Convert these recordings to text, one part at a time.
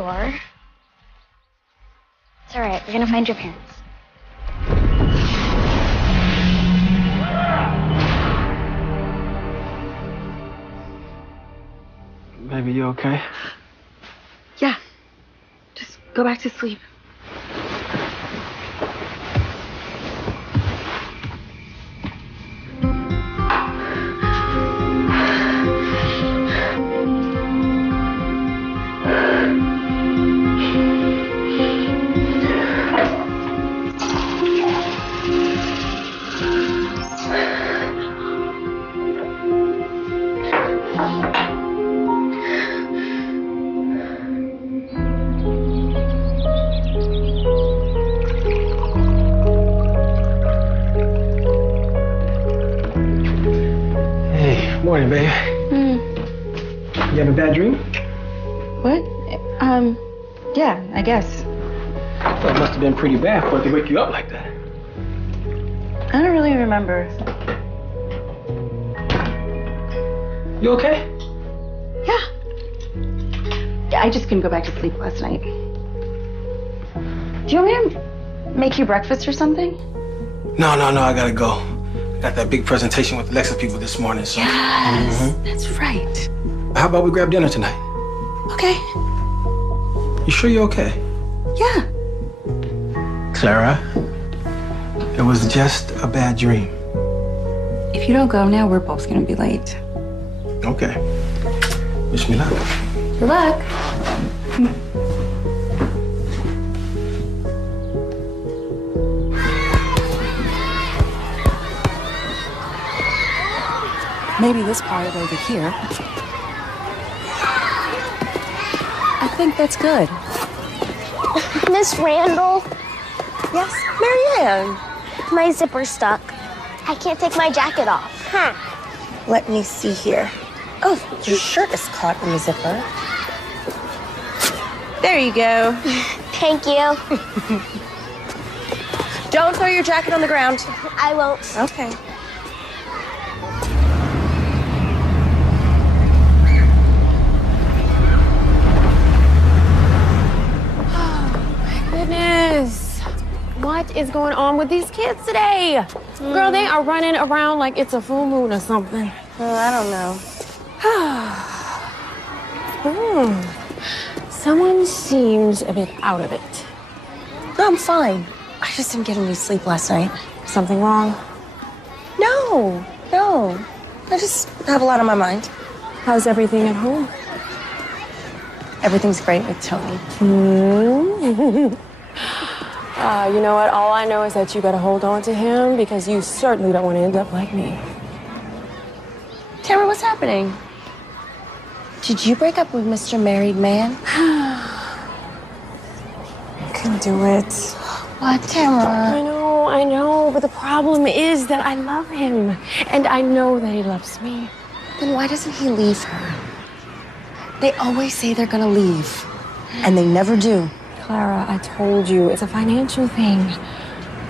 you are. It's all right. We're gonna find your parents. Baby, you okay? Yeah. Just go back to sleep. Morning, babe. You have a bad dream? What? Yeah, I guess. Well, it must have been pretty bad for it to wake you up like that. I don't really remember. You okay? Yeah, I just couldn't go back to sleep last night. Do you want me to make you breakfast or something? No, I gotta go. Got that big presentation with Alexa people this morning, so. Yes, that's right. How about we grab dinner tonight? Okay. You sure you're okay? Yeah. Clara, it was just a bad dream. If you don't go now, we're both gonna be late. Okay. Wish me luck. Good luck. Maybe this part over here. I think that's good. Miss Randall, Yes, Marianne. my zipper's stuck. I can't take my jacket off. Let me see here. Oh, your shirt is caught in the zipper. There you go. Thank you. Don't throw your jacket on the ground. I won't. Okay. Goodness. What is going on with these kids today? Girl, they are running around like it's a full moon or something. Well, I don't know. Someone seems a bit out of it. No, I'm fine. I just didn't get any sleep last night. Something wrong? No. I just have a lot on my mind. How's everything at home? Everything's great with Tony. You know what? All I know is that you better hold on to him because you certainly don't want to end up like me. Tamara, what's happening? Did you break up with Mr. Married Man? Couldn't do it. What, Tamara? I know, but the problem is that I love him, and I know that he loves me. Then why doesn't he leave her? They always say they're gonna leave, and they never do. Clara, I told you, it's a financial thing.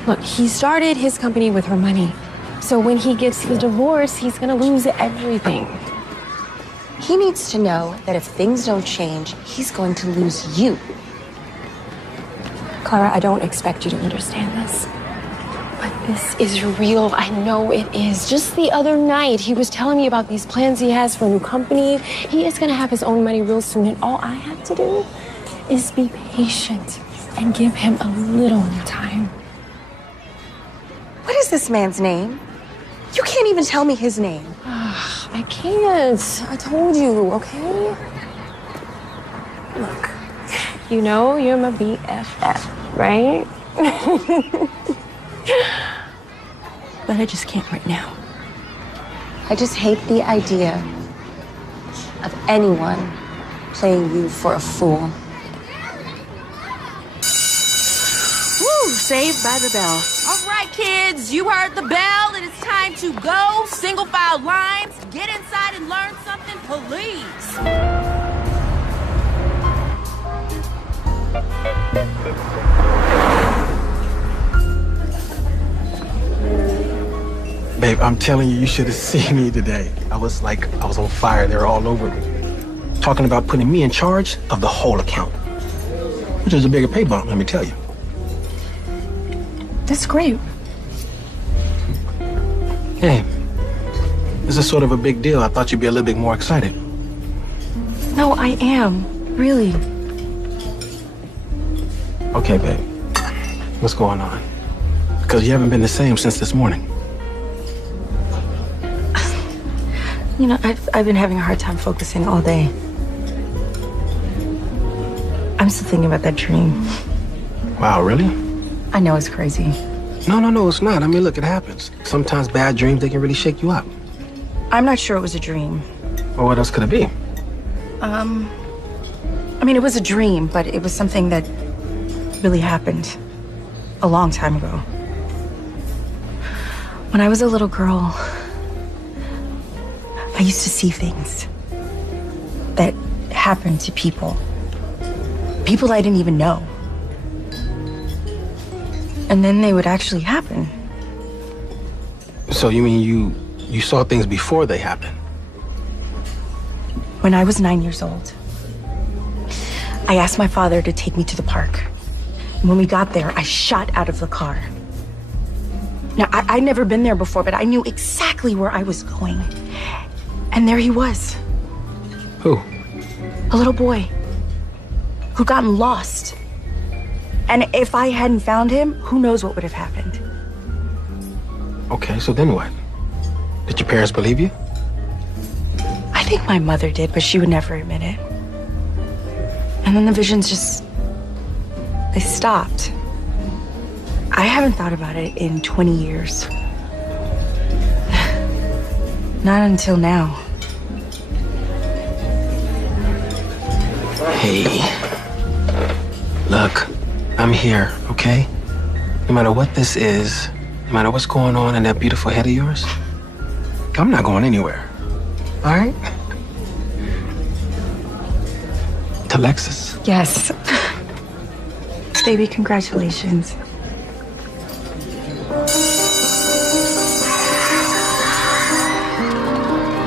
Look, he started his company with her money. So when he gets the divorce, he's gonna lose everything. He needs to know that if things don't change, he's going to lose you. Clara, I don't expect you to understand this. But this is real. I know it is. Just the other night, he was telling me about these plans he has for a new company. He is gonna have his own money real soon, and all I have to do is be patient and give him a little time. What is this man's name? You can't even tell me his name. I can't. I told you, okay? Look, you know you're my BFF, right? But I just can't right now. I just hate the idea of anyone playing you for a fool. Woo, saved by the bell. All right, kids, you heard the bell, and it's time to go. Single file lines. Get inside and learn something, please. Babe, I'm telling you, you should have seen me today. I was on fire. They were all over me. Talking about putting me in charge of the whole account. Which is a bigger pay bump, let me tell you. That's great. Hey, this is sort of a big deal. I thought you'd be a little bit more excited. No, I am. Really. Okay, babe. What's going on? Because you haven't been the same since this morning. You know, I've been having a hard time focusing all day. I'm still thinking about that dream. Wow, really? I know it's crazy. No, it's not. I mean, look, it happens. Sometimes bad dreams, they can really shake you up. I'm not sure it was a dream. Well, what else could it be? I mean, it was a dream, but it was something that really happened a long time ago. When I was a little girl, I used to see things that happened to people. People I didn't even know. And then they would actually happen. So you mean you saw things before they happened? When I was 9 years old, I asked my father to take me to the park. And when we got there, I shot out of the car. Now, I'd never been there before, but I knew exactly where I was going. And there he was. Who? A little boy who'd gotten lost. And if I hadn't found him, who knows what would have happened. Okay, so then what? Did your parents believe you? I think my mother did, but she would never admit it. And then the visions just, they stopped. I haven't thought about it in 20 years. Not until now. Hey, look, I'm here, okay? No matter what this is, no matter what's going on in that beautiful head of yours, I'm not going anywhere, all right? To Lexus. Yes. Baby, congratulations.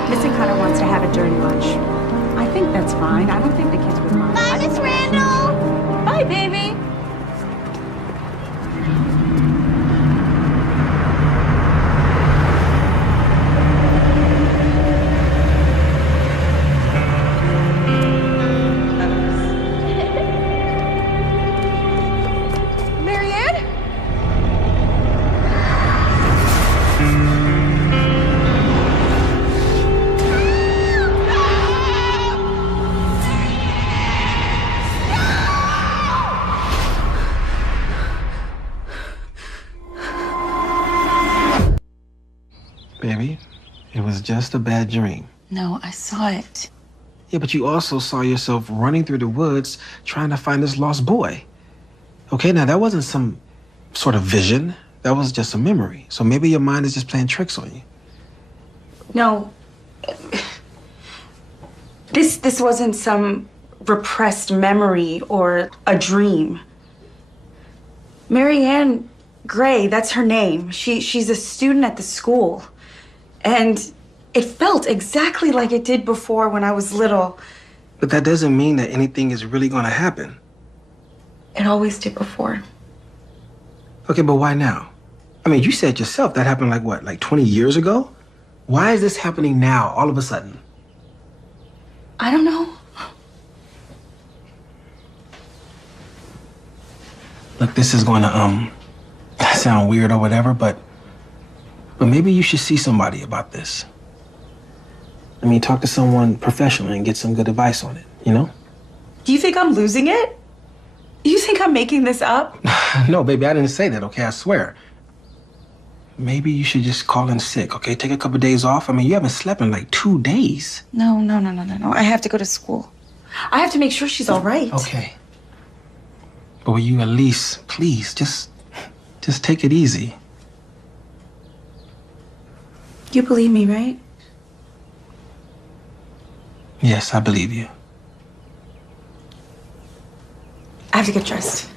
Missing Cutter wants to have it during lunch. I think that's fine. I don't think the kids would mind. Bye, Miss Randall. Bye, baby. Marianne? Baby, it was just a bad dream. No, I saw it. Yeah, but you also saw yourself running through the woods trying to find this lost boy. Okay, now that wasn't some sort of vision. That was just a memory. So maybe your mind is just playing tricks on you. No. This wasn't some repressed memory or a dream. Marianne Gray, that's her name. She's a student at the school. And it felt exactly like it did before when I was little. But that doesn't mean that anything is really going to happen. It always did before. Okay, but why now? I mean, you said yourself that happened like what, like 20 years ago? Why is this happening now, all of a sudden? I don't know. Look, this is going to sound weird or whatever, but maybe you should see somebody about this. I mean, talk to someone professional and get some good advice on it, you know? Do you think I'm losing it? You think I'm making this up? No, baby, I didn't say that, okay? I swear. Maybe you should just call in sick, okay? Take a couple days off. I mean, you haven't slept in like 2 days. No. I have to go to school. I have to make sure she's all right. Okay. But will you at least, please, just take it easy? You believe me, right? Yes, I believe you. I have to get dressed.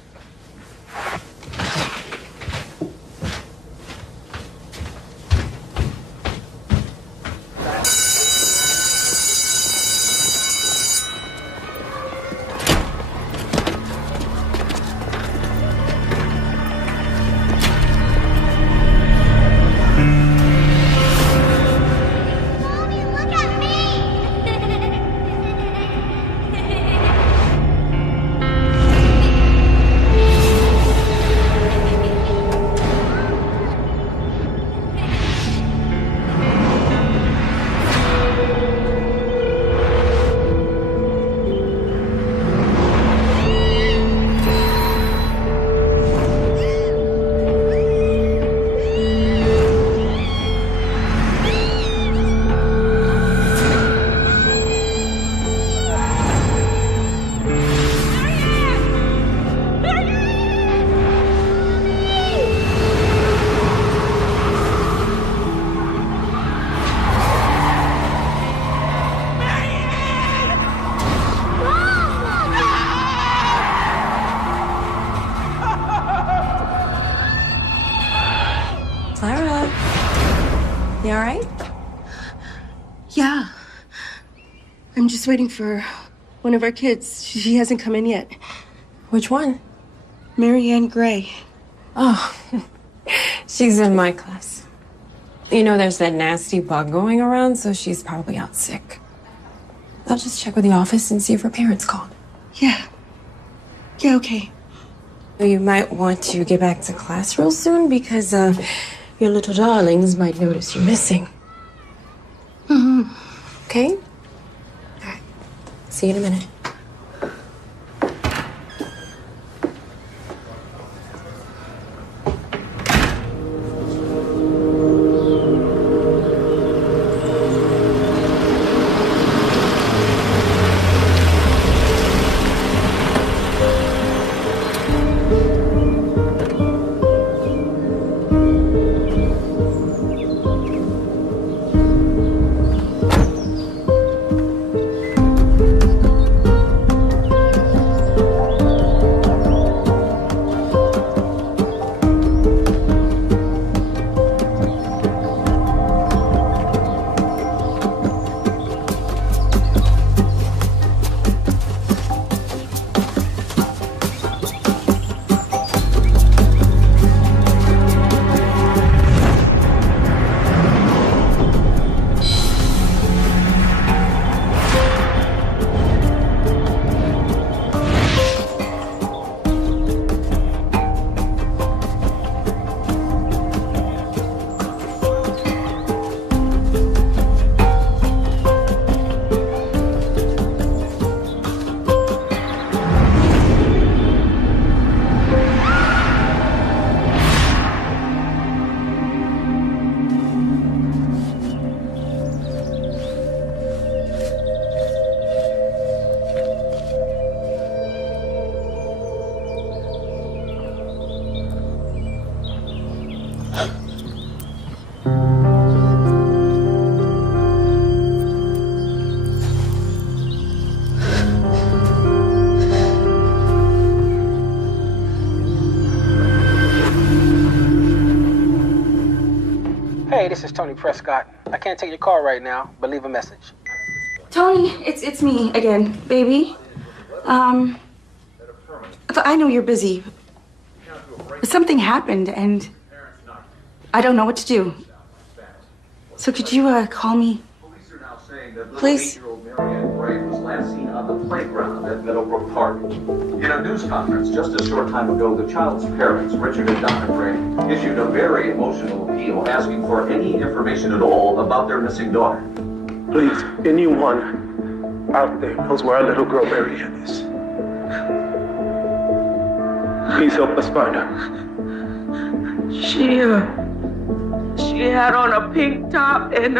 You all right? Yeah. I'm just waiting for one of our kids. She hasn't come in yet. Which one? Marianne Gray. Oh, she's in my class. You know, there's that nasty bug going around, so she's probably out sick. I'll just check with the office and see if her parents called. Yeah. Yeah, okay. You might want to get back to class real soon because your little darlings might notice you're missing. Mm-hmm. Okay? All right. See you in a minute. Hey, this is Tony Prescott. I can't take your call right now, but leave a message. Tony, it's me again, baby. I know you're busy, but something happened and I don't know what to do. So could you call me? Please? Marianne Gray was last seen on the playground at Meadowbrook Park. In a news conference just a short time ago, the child's parents, Richard and Donna Gray, issued a very emotional appeal asking for any information at all about their missing daughter. Please, anyone out there knows where our little girl Marianne is. Please help us find her. She had on a pink top and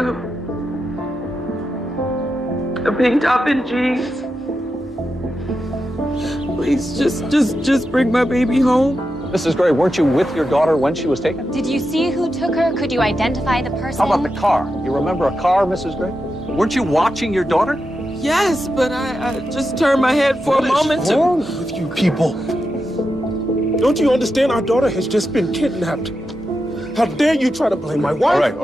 a pink top and jeans. Please, just bring my baby home. Mrs. Gray, weren't you with your daughter when she was taken? Did you see who took her? Could you identify the person? How about the car? You remember a car, Mrs. Gray? Weren't you watching your daughter? Yes, but I just turned my head for a moment What's wrong with you people? Don't you understand? Our daughter has just been kidnapped. How dare you try to blame my wife?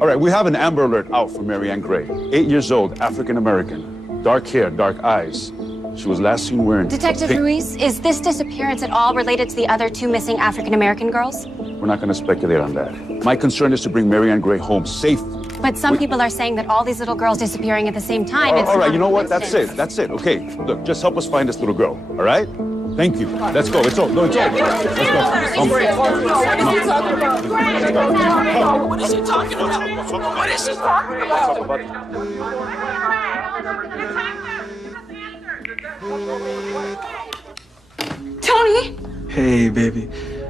All right, we have an Amber Alert out for Marianne Gray. 8 years old, African-American. Dark hair, dark eyes. She was last seen wearing Detective pink. Ruiz, is this disappearance at all related to the other two missing African-American girls? We're not going to speculate on that. My concern is to bring Marianne Gray home safe. But some people are saying that all these little girls disappearing at the same time. It's All right, not you know a what? coincidence. That's it. Okay, look, just help us find this little girl, all right? Thank you. Let's go. It's all. No, it's all. Let's go. What is she talking about? What is she talking about? Tony! Hey, baby.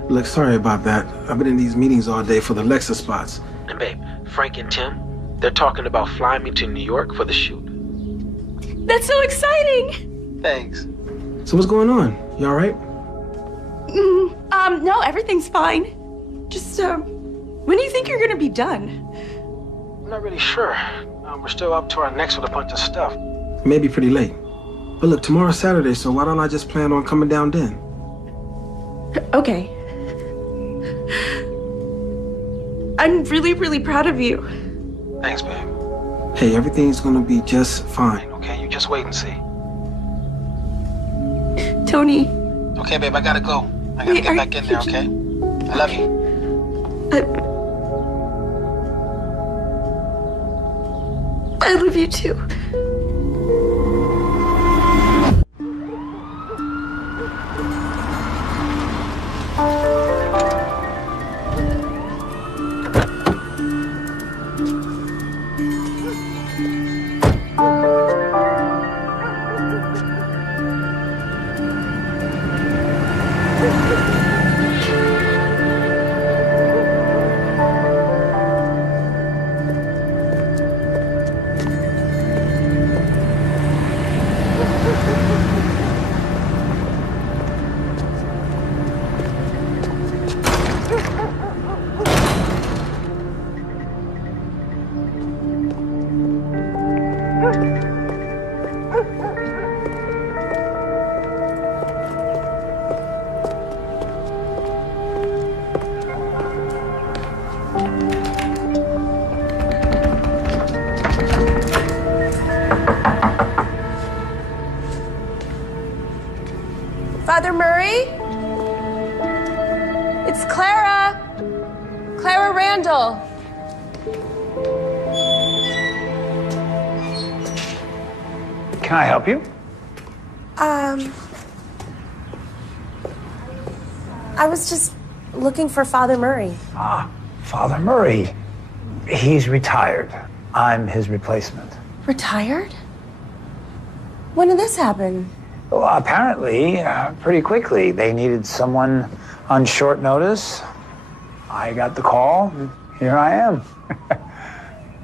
Look, sorry about that. I've been in these meetings all day for the Lexus spots. And babe, Frank and Tim, they're talking about flying me to New York for the shoot. That's so exciting! Thanks. So what's going on? You all right? No, everything's fine. Just, when do you think you're gonna be done? I'm not really sure. We're still up to our necks with a bunch of stuff. Maybe pretty late. But look, tomorrow's Saturday, so why don't I just plan on coming down then? Okay. I'm really, really proud of you. Thanks, babe. Hey, everything's gonna be just fine, okay? You just wait and see. Tony. Okay, babe, I gotta go. I gotta get back in there, okay? I love you. I love you too. Father Murray? It's Clara. Clara Randall. Can I help you? I was just looking for Father Murray. Ah, Father Murray. He's retired. I'm his replacement. Retired? When did this happen? Well, apparently, pretty quickly. They needed someone on short notice. I got the call, and here I am.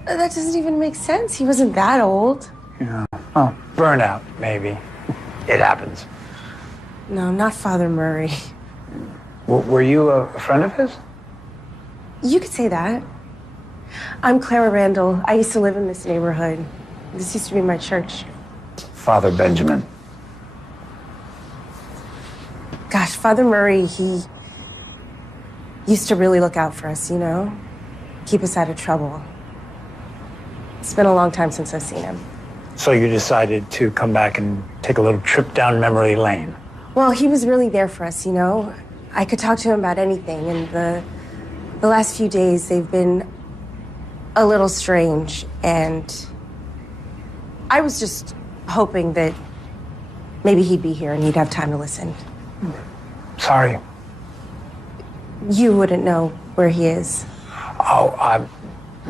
That doesn't even make sense. He wasn't that old. Yeah. Oh, burnout, maybe. It happens. No, not Father Murray. Were you a friend of his? You could say that. I'm Clara Randall. I used to live in this neighborhood. This used to be my church. Father Benjamin. Gosh, Father Murray, he used to really look out for us, you know? Keep us out of trouble. It's been a long time since I've seen him. So you decided to come back and take a little trip down memory lane. Well, he was really there for us, you know? I could talk to him about anything, and the last few days, they've been a little strange, and I was just hoping that maybe he'd be here and he'd have time to listen. Sorry. You wouldn't know where he is. Oh,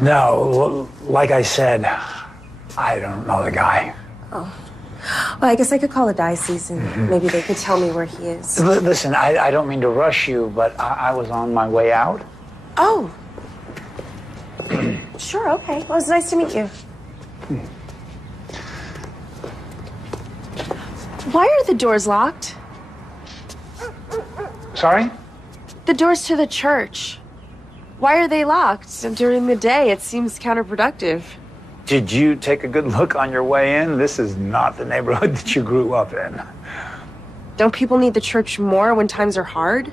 no. Like I said, I don't know the guy. Oh. Well, I guess I could call the diocese and maybe they could tell me where he is. Listen, I don't mean to rush you, but I was on my way out. Oh. Sure, okay. Well, it's nice to meet you. Why are the doors locked? Sorry? The doors to the church. Why are they locked? During the day, it seems counterproductive. Did you take a good look on your way in? This is not the neighborhood that you grew up in. Don't people need the church more when times are hard?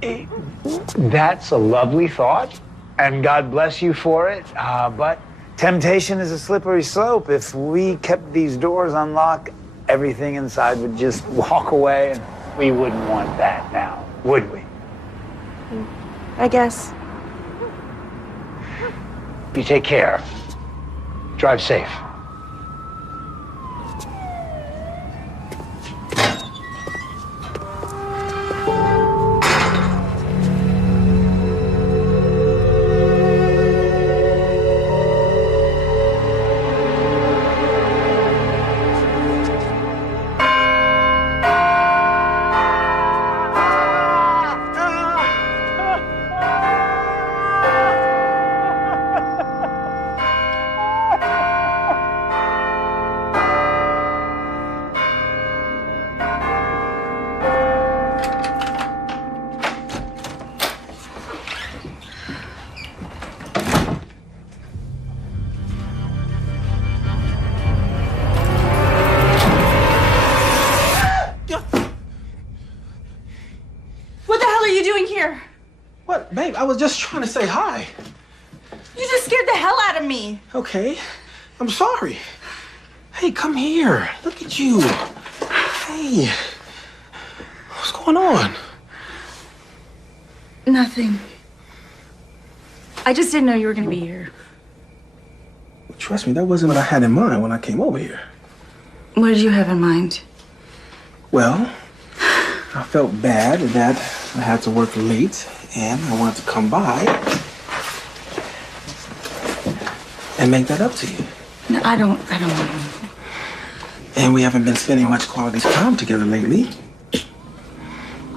That's a lovely thought, and God bless you for it. But temptation is a slippery slope. If we kept these doors unlocked, everything inside would just walk away, and we wouldn't want that now, would we? I guess. You take care. Drive safe. What, babe? I was just trying to say hi. You just scared the hell out of me. Okay, I'm sorry. Hey, come here. Look at you. Hey, what's going on? Nothing. I just didn't know you were gonna be here. Trust me, that wasn't what I had in mind when I came over here. What did you have in mind? Well, I felt bad that I had to work late, and I wanted to come by and make that up to you. No, I don't. And we haven't been spending much quality time together lately.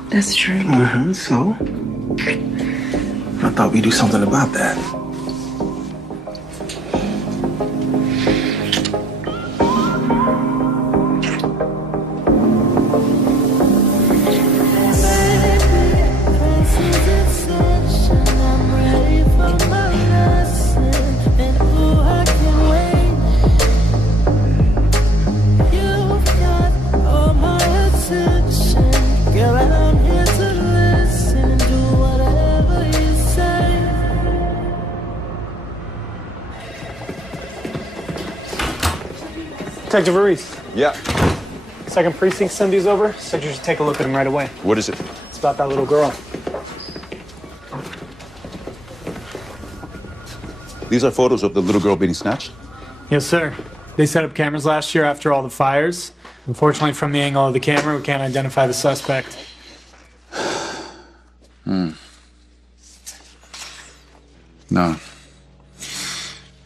That's true. So, I thought we'd do something about that. Detective Ruiz. Yeah. Second precinct sent these over. Said you should take a look at them right away. What is it? It's about that little girl. These are photos of the little girl being snatched? Yes, sir. They set up cameras last year after all the fires. Unfortunately, from the angle of the camera, we can't identify the suspect. No.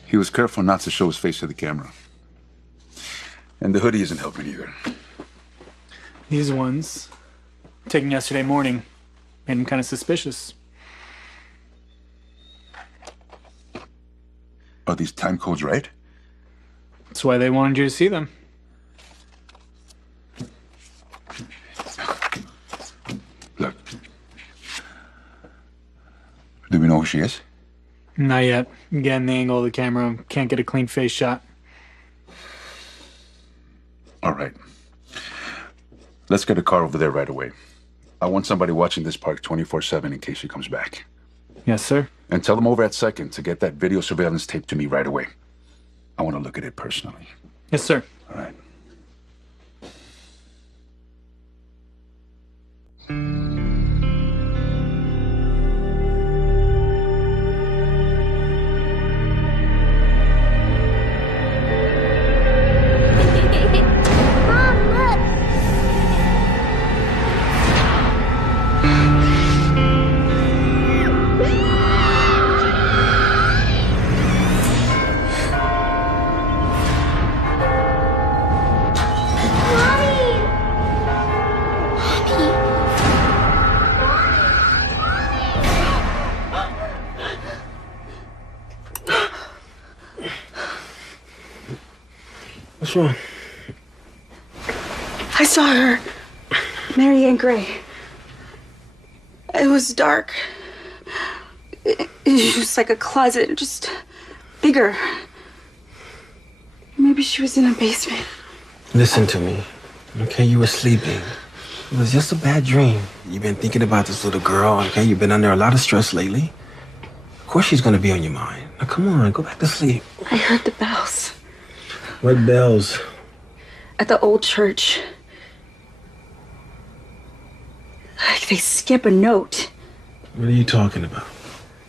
He was careful not to show his face to the camera. And the hoodie isn't helping either. These ones, taken yesterday morning, made him kind of suspicious. Are these time codes right? That's why they wanted you to see them. Look. Do we know who she is? Not yet. Again, the angle of the camera, can't get a clean face shot. All right. Let's get a car over there right away. I want somebody watching this park 24/7 in case she comes back. Yes, sir. And tell them over at Second to get that video surveillance tape to me right away. I want to look at it personally. Yes, sir. All right. What's wrong? I saw her. Mary Ann Gray. It was dark. It was like a closet, just bigger. Maybe she was in a basement. Listen to me, okay? You were sleeping. It was just a bad dream. You've been thinking about this little girl, okay? You've been under a lot of stress lately. Of course she's gonna be on your mind. Now, come on, go back to sleep. I heard the bells. What bells? At the old church. Like they skip a note. What are you talking about?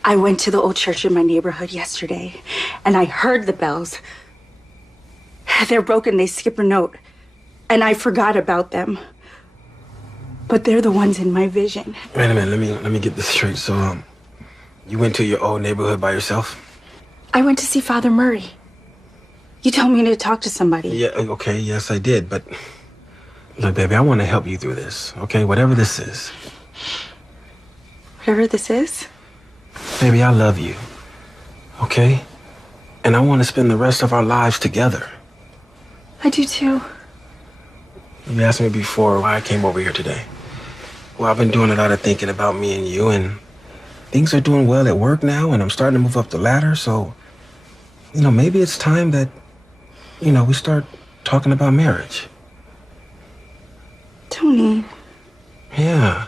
I went to the old church in my neighborhood yesterday, and I heard the bells. They're broken, they skip a note. And I forgot about them. But they're the ones in my vision. Wait a minute, let me get this straight. So, you went to your old neighborhood by yourself? I went to see Father Murray. You told me to talk to somebody. Yeah, okay, yes, I did, but look, baby, I want to help you through this, okay? Whatever this is. Whatever this is? Baby, I love you, okay? And I want to spend the rest of our lives together. I do too. You asked me before why I came over here today. Well, I've been doing a lot of thinking about me and you, and things are doing well at work now, and I'm starting to move up the ladder, so, you know, maybe it's time that, you know, we start talking about marriage. Tony. Yeah.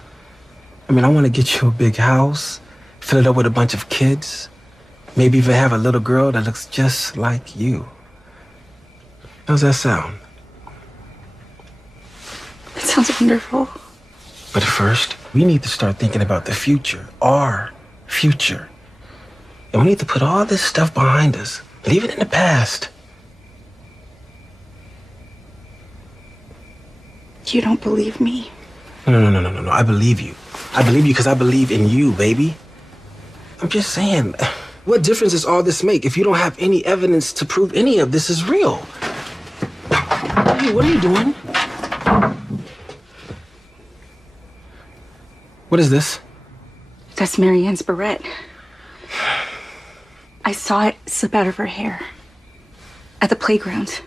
I mean, I want to get you a big house. Fill it up with a bunch of kids. Maybe even have a little girl that looks just like you. How's that sound? It sounds wonderful. But first, we need to start thinking about the future, our future. And we need to put all this stuff behind us. Leave it in the past. You don't believe me? No. I believe you. I believe you because I believe in you, baby. I'm just saying, what difference does all this make if you don't have any evidence to prove any of this is real? Hey, what are you doing? What is this? That's Marianne's barrette. I saw it slip out of her hair at the playground.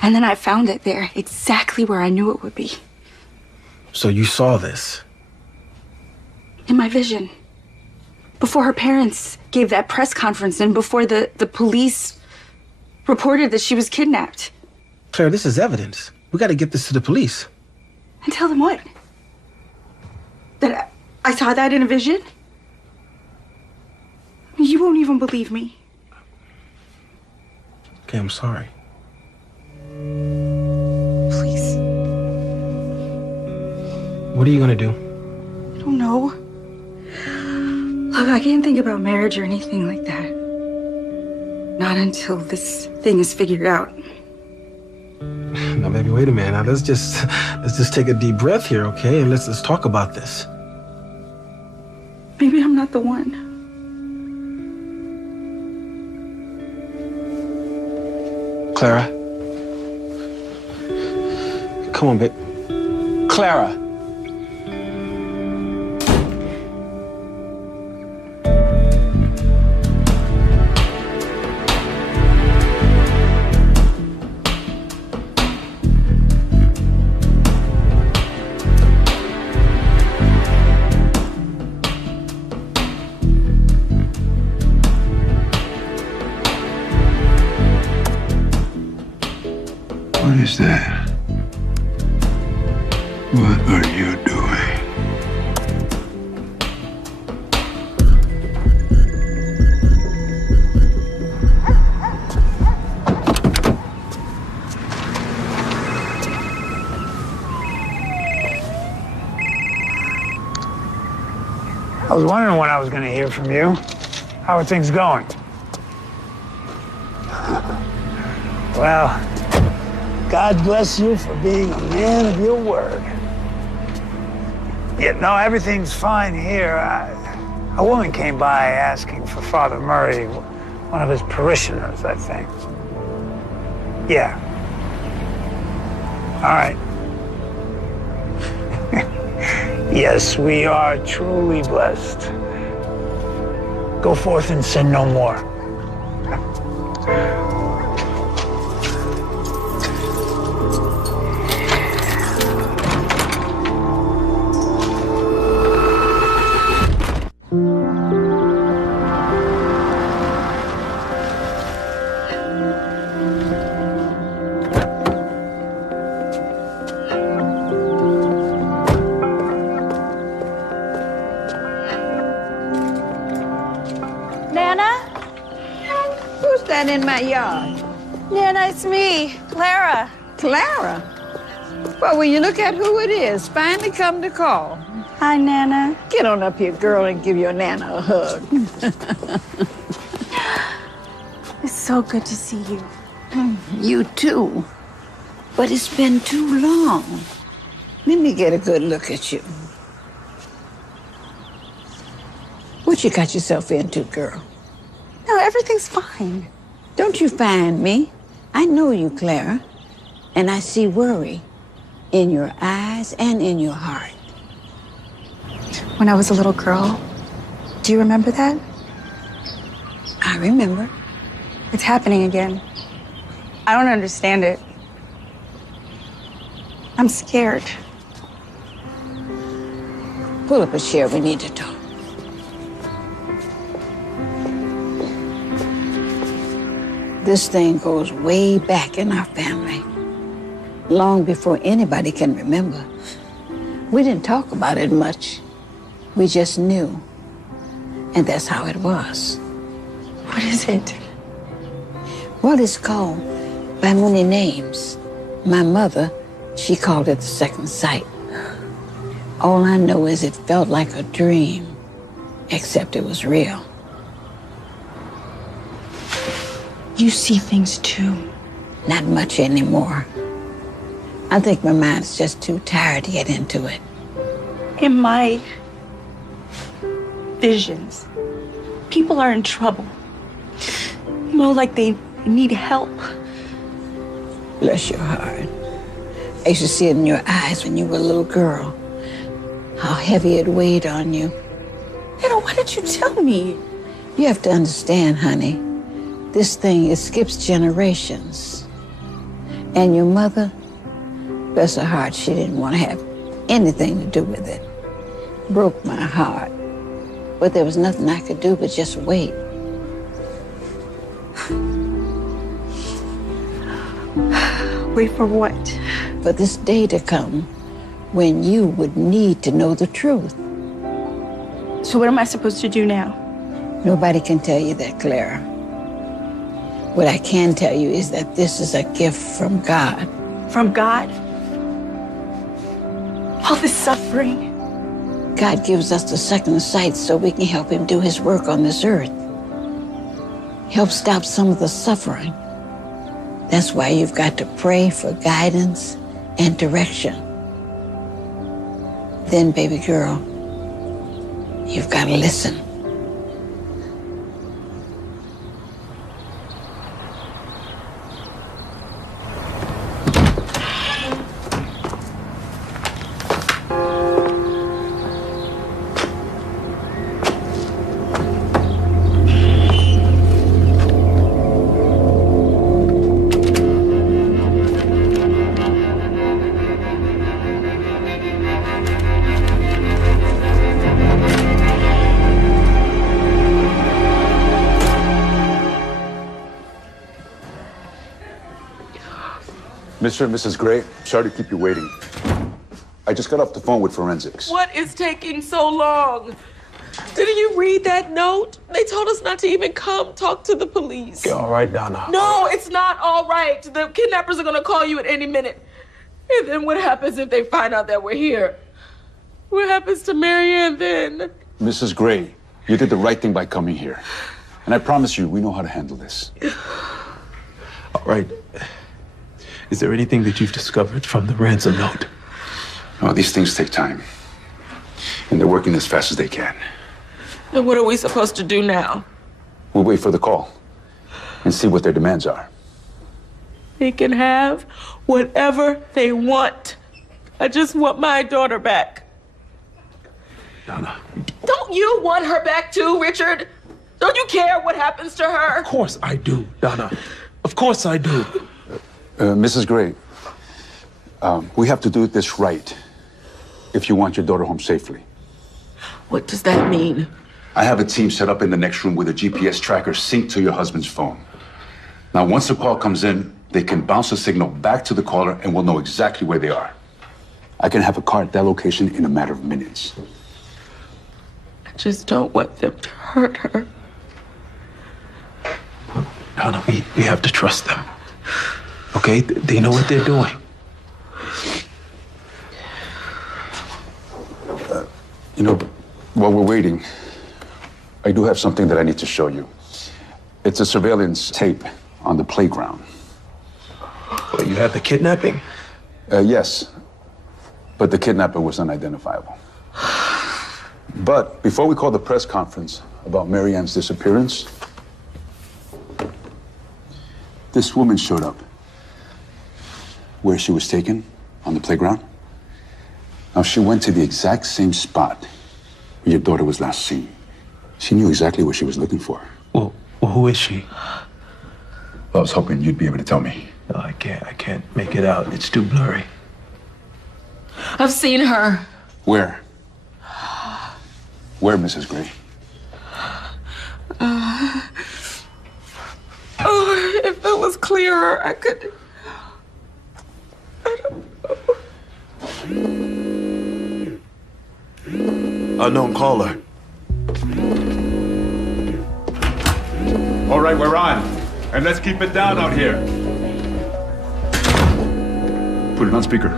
And then I found it there, exactly where I knew it would be. So you saw this? In my vision. Before her parents gave that press conference and before the police reported that she was kidnapped. Claire, this is evidence. We gotta get this to the police. And tell them what? That I saw that in a vision? You won't even believe me. Okay, I'm sorry. Please. What are you gonna do? I don't know. Look, I can't think about marriage or anything like that. Not until this thing is figured out. Now, baby, wait a minute. Now, let's just take a deep breath here, okay? And let's talk about this. Maybe I'm not the one. Clara. Come on, babe. Clara. What is that? What are you doing? I was wondering when I was going to hear from you. How are things going? Well, God bless you for being a man of your word. Yeah, no, everything's fine here. A woman came by asking for Father Murray, one of his parishioners, I think. Yeah. All right. Yes, we are truly blessed. Go forth and sin no more. In my yard. Nana, it's me, Clara. Clara? Well, will you look at who it is? Finally come to call. Hi, Nana. Get on up here, girl, and give your Nana a hug. It's so good to see you. You too. But it's been too long. Let me get a good look at you. What you got yourself into, girl? No, everything's fine. Don't you find me? I know you, Clara, and I see worry in your eyes and in your heart. When I was a little girl, do you remember that? I remember. It's happening again. I don't understand it. I'm scared. Pull up a chair, we need to talk. This thing goes way back in our family, long before anybody can remember. We didn't talk about it much. We just knew. And that's how it was. What is it? Well, it's called by many names. My mother, she called it the second sight. All I know is it felt like a dream, except it was real. You see things too? Not much anymore. I think my mind is just too tired to get into it. In my visions, people are in trouble. Like they need help. Bless your heart. I used to see it in your eyes when you were a little girl. How heavy it weighed on you. Why did you tell me? You have to understand, honey. This thing, it skips generations. And your mother, bless her heart, she didn't want to have anything to do with it. Broke my heart. But there was nothing I could do but just wait. Wait for what? For this day to come when you would need to know the truth. So what am I supposed to do now? Nobody can tell you that, Clara. What I can tell you is that this is a gift from God. From God? All this suffering? God gives us the second sight so we can help him do his work on this earth. Help stop some of the suffering. That's why you've got to pray for guidance and direction. Then, baby girl, you've got to listen. Mr. and Mrs. Gray, sorry to keep you waiting. I just got off the phone with forensics. What is taking so long? Didn't you read that note? They told us not to even come talk to the police. You all right, Donna? No, it's not all right. The kidnappers are gonna call you at any minute. And then what happens if they find out that we're here? What happens to Marianne then? Mrs. Gray, you did the right thing by coming here. And I promise you, we know how to handle this. All right. Is there anything that you've discovered from the ransom note? No, these things take time. And they're working as fast as they can. And what are we supposed to do now? We'll wait for the call and see what their demands are. They can have whatever they want. I just want my daughter back. Donna. Don't you want her back too, Richard? Don't you care what happens to her? Of course I do, Donna. Of course I do. Mrs. Gray, we have to do this right if you want your daughter home safely. What does that mean? I have a team set up in the next room with a GPS tracker synced to your husband's phone. Now, once the call comes in, they can bounce the signal back to the caller and we'll know exactly where they are. I can have a car at that location in a matter of minutes. I just don't want them to hurt her. Donna, we have to trust them. Okay? They know what they're doing. While we're waiting, I do have something that I need to show you. It's a surveillance tape on the playground. Well, you have the kidnapping? Yes, but the kidnapper was unidentifiable. But before we call the press conference about Marianne's disappearance, this woman showed up where she was taken on the playground. Now, she went to the exact same spot where your daughter was last seen. She knew exactly what she was looking for. Well, who is she? I was hoping you'd be able to tell me. No, I can't make it out. It's too blurry. I've seen her. Where? Where, Mrs. Gray? If it was clearer, I could... Unknown caller. All right, we're on. And let's keep it down out here. Put it on speaker.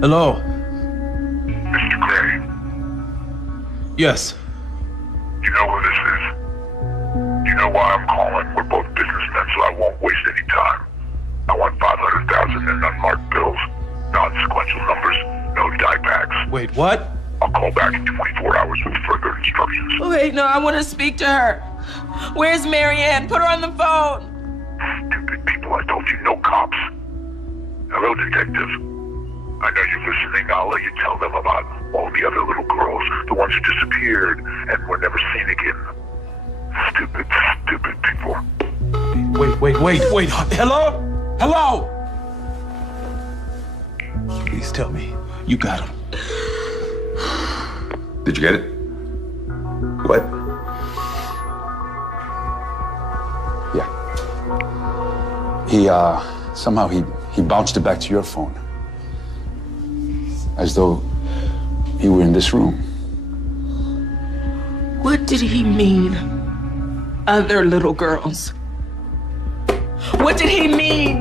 Hello. Mr. Gray, Yes. you know who this is? You know why I'm calling? We're both businessmen, so I won't waste any time. I want 500,000 in unmarked bills, non-sequential numbers, no die packs. Wait, what? I'll call back in 24 hours with further instructions. Wait, no, I want to speak to her. Where's Marianne? Put her on the phone. Stupid people, I told you, no cops. Hello, detective. I know you're listening. I'll let you tell them about all the other little girls, the ones who disappeared and were never seen again. Stupid, stupid people. Wait. Hello? Hello? Please tell me you got him. Did you get it? What? Yeah. Somehow he bounced it back to your phone. As though you were in this room. What did he mean? Other little girls. What did he mean?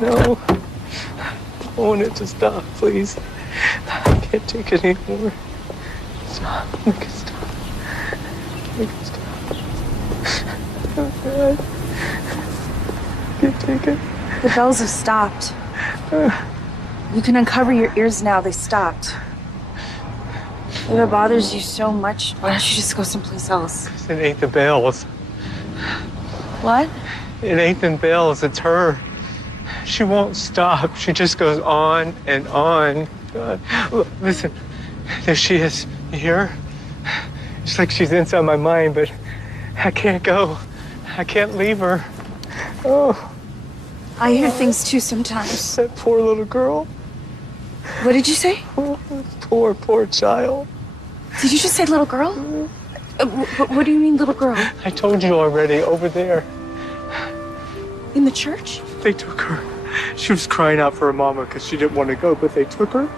No. I want it to stop, please. I can't take it anymore. Stop. Make it stop. Make it stop. Oh, God. I can't take it. The bells have stopped. You can uncover your ears now. They stopped. If it bothers you so much, why don't you just go someplace else? It ain't the bells. What? It ain't the bells. It's her. She won't stop. She just goes on and on. God. Look, listen. There she is. You hear her? It's like she's inside my mind, but I can't go. I can't leave her. Oh. I hear things too sometimes. That poor little girl. What did you say? Oh, poor child. Did you just say little girl? What do you mean, little girl? I told you already, over there. In the church? They took her. She was crying out for her mama because she didn't want to go, but they took her.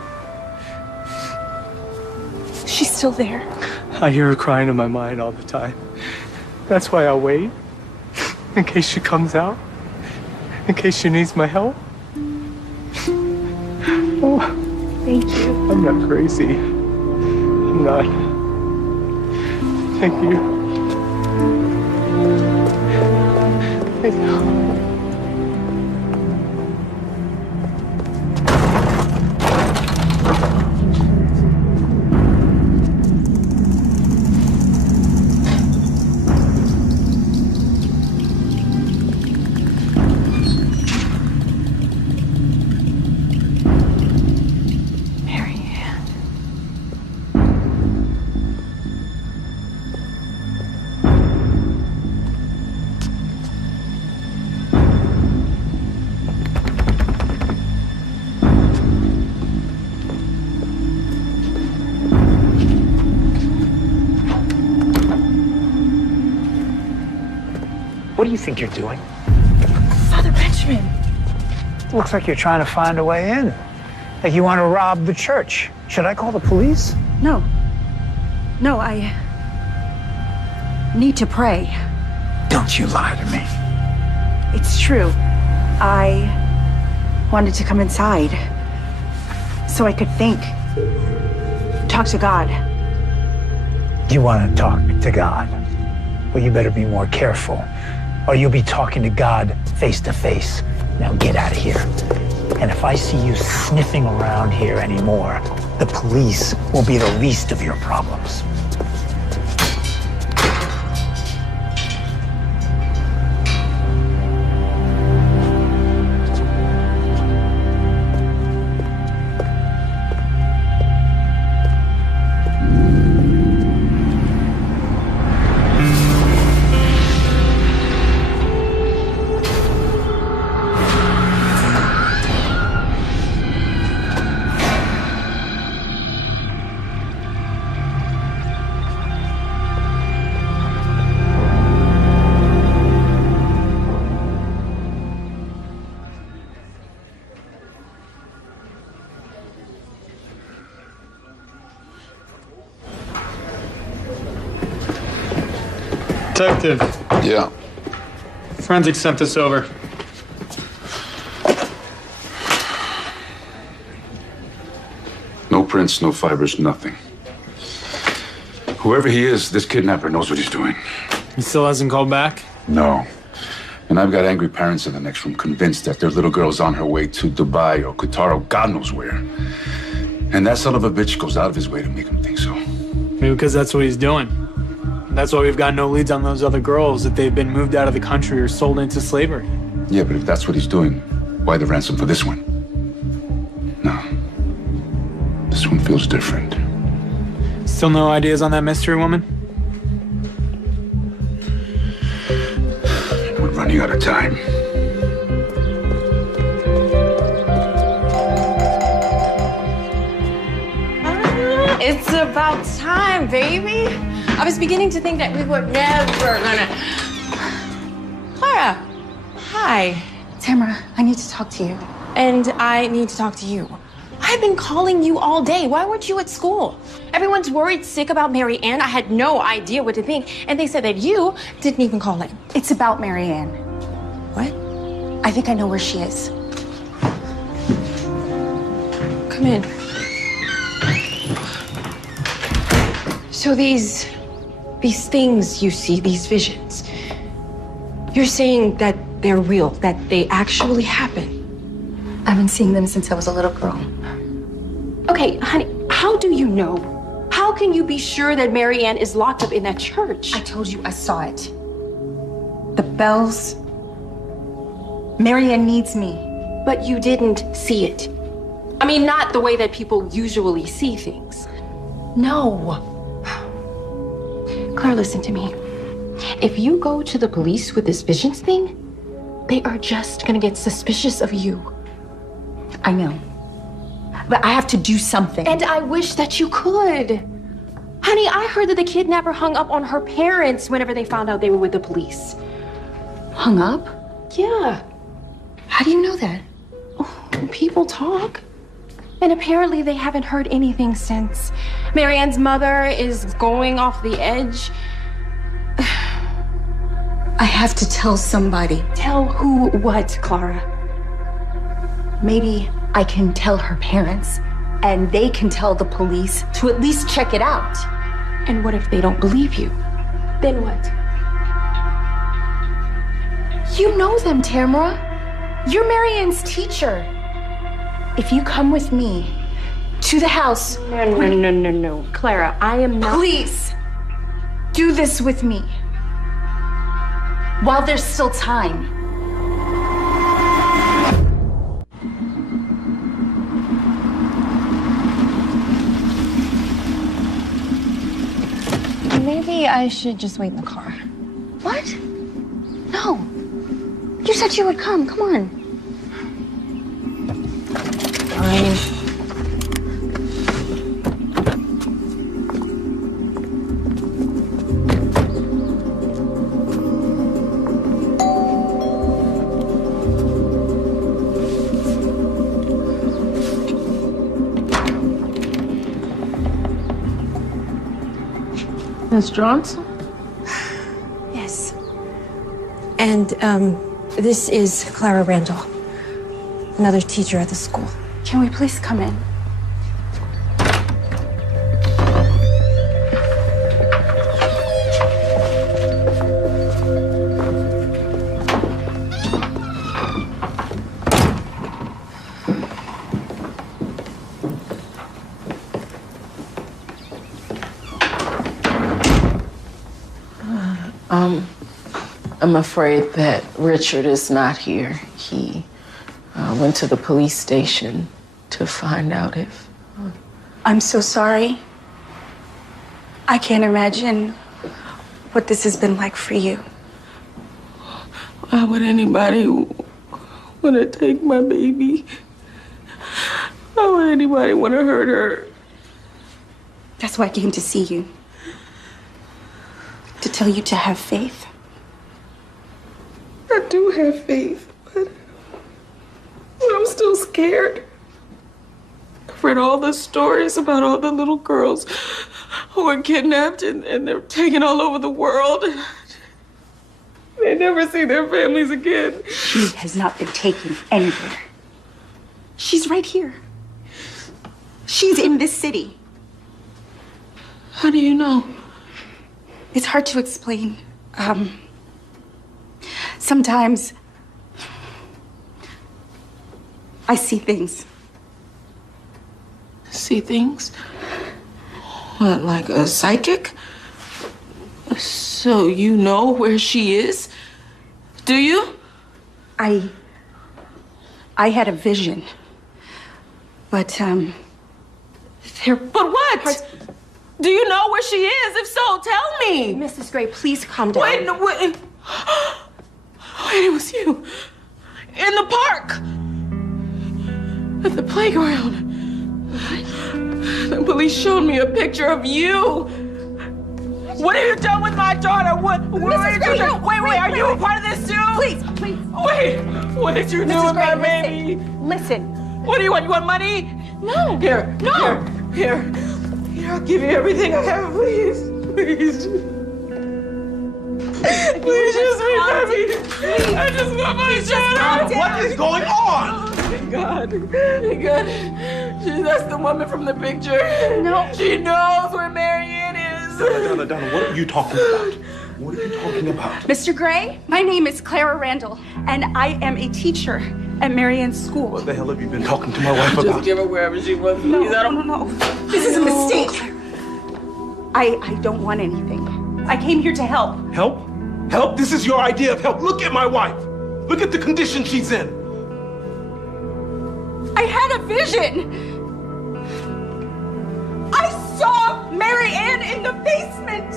She's still there. I hear her crying in my mind all the time. That's why I wait. In case she comes out. In case she needs my help. Oh, thank you. I'm not crazy. I'm not. Thank you. Thank you. What do you think you're doing? Father Benjamin. Looks like you're trying to find a way in. Like you want to rob the church. Should I call the police? No. No, I need to pray. Don't you lie to me. It's true. I wanted to come inside so I could think, talk to God. You want to talk to God? Well, you better be more careful, or you'll be talking to God face to face. Now get out of here. And if I see you sniffing around here anymore, the police will be the least of your problems. Detective, Yeah. forensics sent this over. No prints, no fibers, nothing. Whoever he is, this kidnapper knows what he's doing. He still hasn't called back? No. And I've got angry parents in the next room convinced that their little girl's on her way to Dubai or Qatar or God knows where. And that son of a bitch goes out of his way to make him think so. Maybe because that's what he's doing. That's why we've got no leads on those other girls, that they've been moved out of the country or sold into slavery. Yeah, but if that's what he's doing, why the ransom for this one? No. This one feels different. Still no ideas on that mystery woman? We're running out of time. It's about time, baby. I was beginning to think that we were never gonna. Clara, hi. Tamara, I need to talk to you. And I need to talk to you. I've been calling you all day. Why weren't you at school? Everyone's worried sick about Mary Ann. I had no idea what to think. And they said that you didn't even call in. It's about Mary Ann. What? I think I know where she is. Come in. So these things you see, these visions, you're saying that they're real, that they actually happen? I've been seeing them since I was a little girl. Okay, honey, how do you know? How can you be sure that Mary Ann is locked up in that church? I told you I saw it. The bells. Mary Ann needs me. But you didn't see it. I mean, not the way that people usually see things. No. Claire, listen to me. If you go to the police with this visions thing, they are just gonna get suspicious of you. I know. But I have to do something. And I wish that you could. Honey, I heard that the kidnapper hung up on her parents whenever they found out they were with the police. Hung up? Yeah. How do you know that? Oh, people talk. And apparently they haven't heard anything since. Mary Ann's mother is going off the edge. I have to tell somebody. Tell who what, Clara? Maybe I can tell her parents, and they can tell the police to at least check it out. And what if they don't believe you? Then what? You know them, Tamara. You're Mary Ann's teacher. If you come with me to the house... No. Clara, I am not... Please, do this with me. While there's still time. Maybe I should just wait in the car. What? No. You said you would come. Come on. Fine. Miss Johnson? Yes. And, this is Clara Randall, another teacher at the school. Can we please come in? I'm afraid that Richard is not here. He went to the police station to find out if... I'm so sorry. I can't imagine what this has been like for you. Why would anybody want to take my baby? Why would anybody want to hurt her? That's why I came to see you. To tell you to have faith. I do have faith, but I'm still scared. I've read all the stories about all the little girls who were kidnapped and they're taken all over the world. They never see their families again. She has not been taken anywhere. She's right here. She's in this city. How do you know? It's hard to explain. Sometimes I see things. See things? What, like a psychic? So you know where she is? Do you? I had a vision. But, But what? Do you know where she is? If so, tell me. Mrs. Gray, please calm down. Wait, wait, it was you. In the park. At the playground. The police showed me a picture of you. What have you done with my daughter? What are you doing? Wait, are you a part of this too? Please. Wait, what did you do with my baby? Listen. What do you want? You want money? No. Here, I'll give you everything I have, please. Please, just leave me. I just want my daughter. What is going on? Thank God. That's the woman from the picture. No. She knows where Marianne is. Donna, what are you talking about? What are you talking about? Mr. Gray, my name is Clara Randall, and I am a teacher at Marianne's school. What the hell have you been talking to my wife about? Just give her wherever she wants, please. No. This is a mistake. I don't want anything. I came here to help. Help? Help? This is your idea of help. Look at my wife. Look at the condition she's in. I had a vision. I saw Marianne in the basement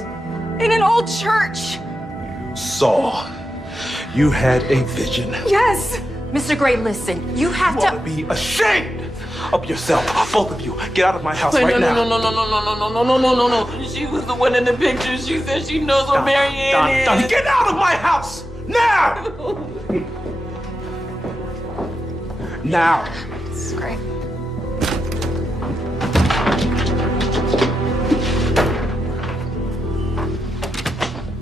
in an old church. Saw. You had a vision. Yes. Mr. Gray, listen. You have You ought to be ashamed of yourself. Both of you. Get out of my house right now. No. She was the one in the picture. She said she knows where Marianne is. Donna, get out of my house! Now! Now! This is great.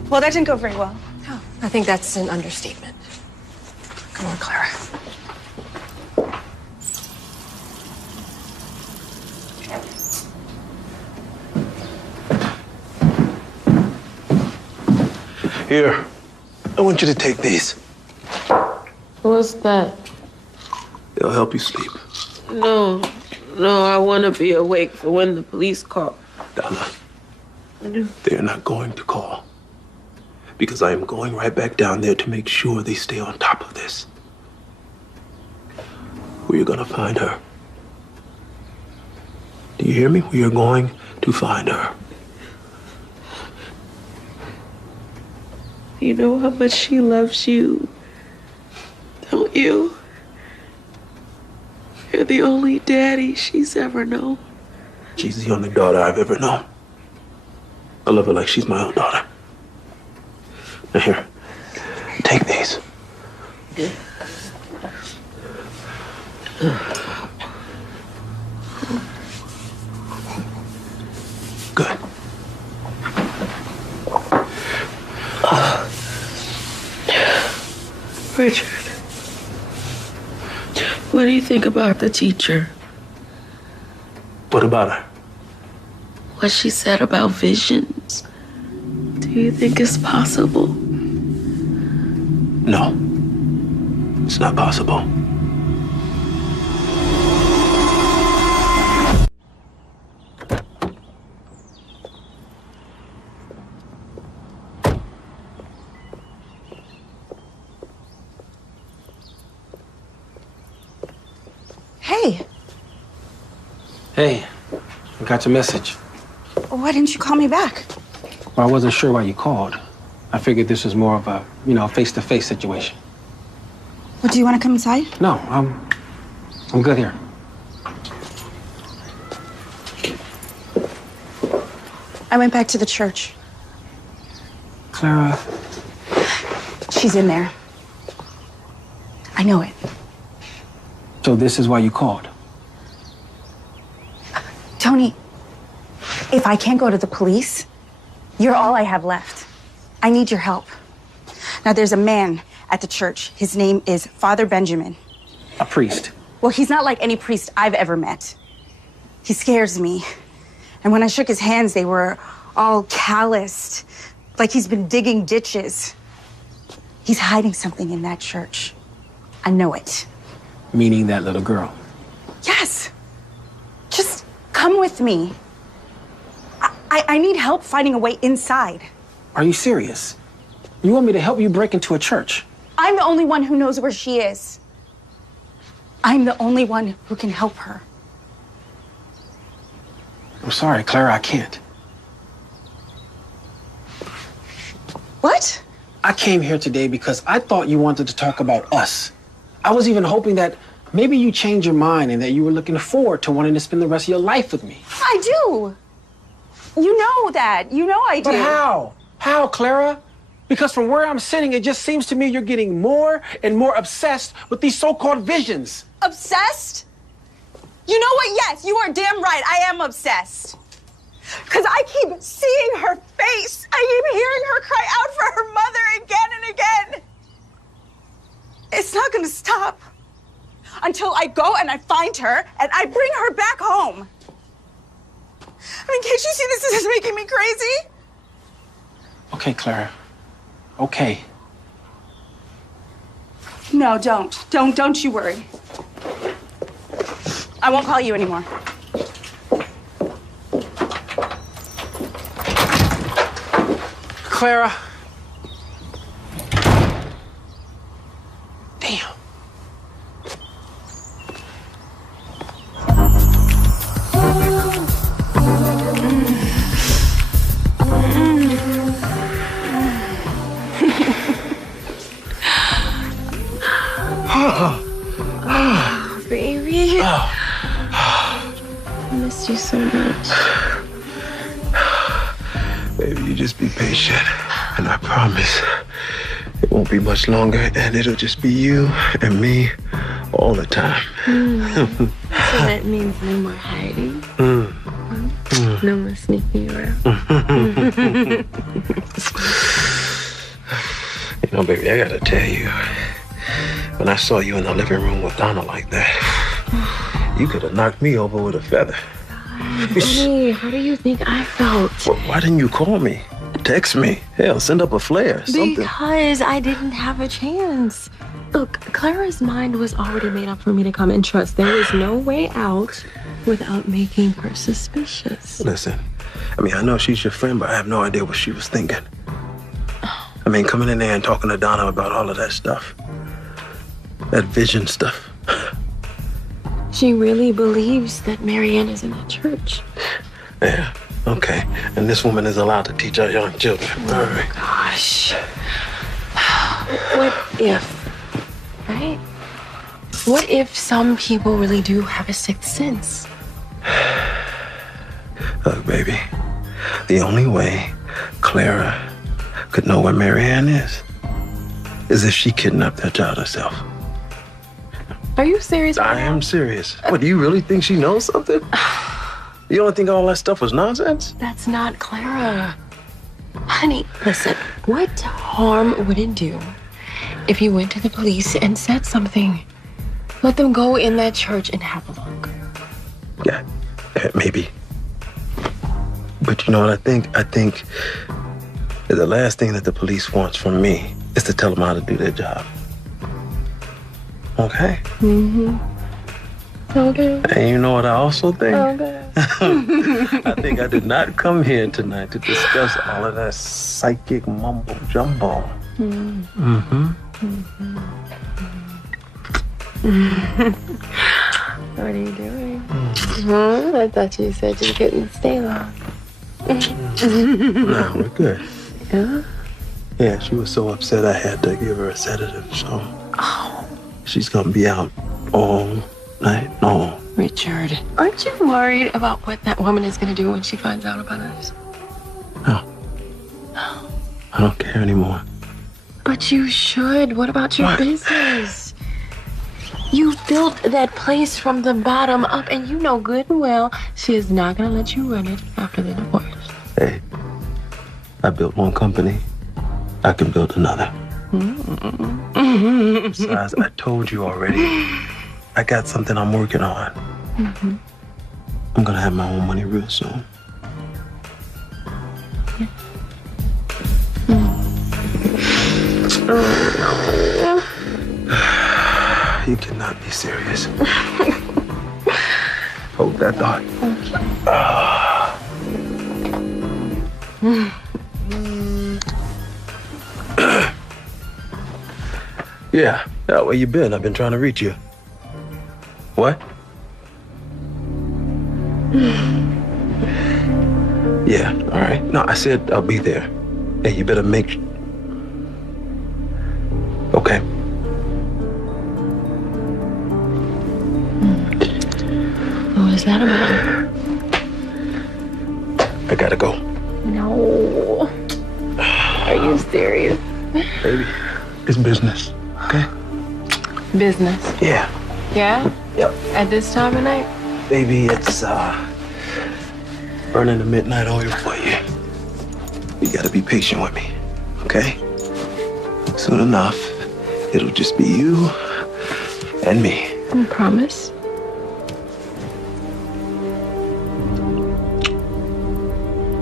Well, that didn't go very well. Oh, I think that's an understatement. Come on, Clara. Here. I want you to take these. What's that? They'll help you sleep. No, I want to be awake for when the police call. Donna, they're not going to call. Because I am going right back down there to make sure they stay on top of this. We are going to find her. Do you hear me? We are going to find her. You know how much she loves you, don't you? You're the only daddy she's ever known. She's the only daughter I've ever known. I love her like she's my own daughter. Now here, take these. Good. Richard, what do you think about the teacher? What about her? What she said about visions? Do you think it's possible? No. It's not possible. Hey, Hey, I got your message. why didn't you call me back? Well, I wasn't sure why you called. I figured this was more of a, face-to-face situation. Well, do you want to come inside? No, I'm good here. I went back to the church. Clara, She's in there. I know it. so this is why you called? Tony, if I can't go to the police, you're all I have left. I need your help. Now, there's a man at the church. His name is Father Benjamin. A priest. Well, he's not like any priest I've ever met. He scares me. And when I shook his hands, they were all calloused, like he's been digging ditches. He's hiding something in that church. I know it. Meaning that little girl. Yes. Just come with me. I need help finding a way inside. Are you serious? You want me to help you break into a church? I'm the only one who knows where she is. I'm the only one who can help her. I'm sorry, Clara, I can't. What? I came here today because I thought you wanted to talk about us. I was even hoping that maybe you changed your mind and that you were looking forward to wanting to spend the rest of your life with me. I do. You know that. You know I do. But how? How, Clara? Because from where I'm sitting, it just seems to me you're getting more and more obsessed with these so-called visions. Obsessed? You know what? Yes, you are damn right. I am obsessed. Because I keep seeing her face. I keep hearing her cry out for her mother again and again. It's not going to stop until I go and I find her and I bring her back home. I mean, can't you see this is making me crazy? Okay, Clara. Okay. No, don't. Don't you worry. I won't call you anymore. Clara. Damn. Oh, baby. I missed you so much. Baby, you just be patient. And I promise it won't be much longer, and it'll just be you and me all the time. So that means no more hiding. No more sneaking around. You know, baby, I gotta tell you, when I saw you in the living room with Donna like that, you could have knocked me over with a feather. Honey, how do you think I felt? Well, why didn't you call me? Text me. Hell, send up a flare, something. Because I didn't have a chance. Look, Clara's mind was already made up for me to come and trust. There was no way out without making her suspicious. Listen, I mean, I know she's your friend, but I have no idea what she was thinking. I mean, coming in there and talking to Donna about all of that stuff. That vision stuff. She really believes that Marianne is in that church. Yeah, okay. And this woman is allowed to teach our young children. All right. Gosh. What if, right? What if some people really do have a sixth sense? Look, baby, the only way Clara could know where Marianne is if she kidnapped that child herself. Are you serious? I am serious. What, do you really think she knows something? You don't think all that stuff was nonsense? That's not Clara. Honey, listen, what harm would it do if you went to the police and said something? Let them go in that church and have a look. Yeah, maybe. But you know what I think? I think that the last thing that the police wants from me is to tell them how to do their job. Okay? Mm-hmm. Okay. And you know what I also think? Okay. I think I did not come here tonight to discuss all of that psychic mumbo jumbo. Mm-hmm. What are you doing? Huh? I thought you said you couldn't stay long. No, we're good. Yeah? Yeah, she was so upset I had to give her a sedative, so. Oh. She's gonna be out all night long. Richard, aren't you worried about what that woman is going to do when she finds out about us? No. I don't care anymore. But you should. What about your business? You built that place from the bottom up, and you know good and well she is not going to let you run it after the divorce. Hey, I built one company. I can build another. Besides, I told you already. I got something I'm working on. I'm gonna have my own money real soon. You cannot be serious. Hold that thought. Yeah, where you been? I've been trying to reach you. What? Yeah, all right. No, I said I'll be there. Hey, you better make... Okay. What was that about? I gotta go. No. Are you serious? Baby, it's business, okay? Business. Yeah. Yeah? Yep. At this time of night? Baby, it's burning the midnight oil for you. You gotta be patient with me, okay? Soon enough, it'll just be you and me. I promise.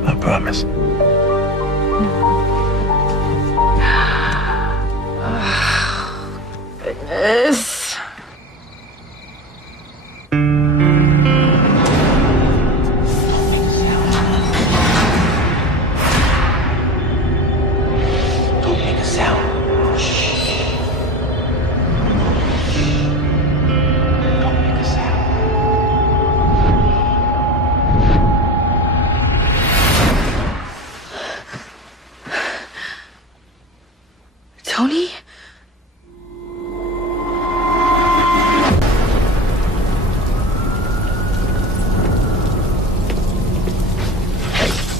I promise. Goodness. Don't make a sound. Don't make a sound. Tony?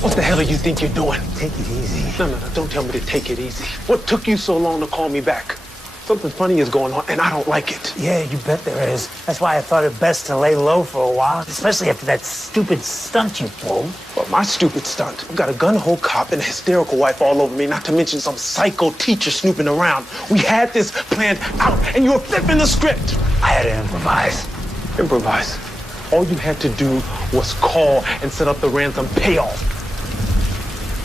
What the hell do you think you're doing? Take it easy. No, don't tell me to take it easy. What took you so long to call me back? Something funny is going on, and I don't like it. Yeah, you bet there is. That's why I thought it best to lay low for a while, especially after that stupid stunt you pulled. Well, my stupid stunt. I've got a gun-ho cop and a hysterical wife all over me, not to mention some psycho teacher snooping around. We had this planned out, and you were flipping the script. I had to improvise. Improvise? All you had to do was call and set up the ransom payoff.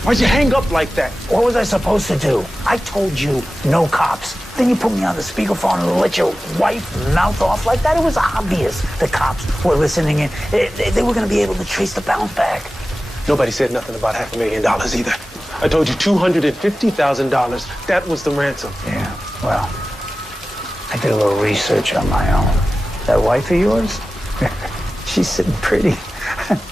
Why'd you hang up like that? What was I supposed to do? I told you no cops. Then you put me on the speakerphone and let your wife mouth off like that. It was obvious the cops were listening in. They were going to be able to trace the bounce back. Nobody said nothing about $500,000 either. I told you $250,000. That was the ransom. Yeah, well, I did a little research on my own. That wife of yours, she's sitting pretty.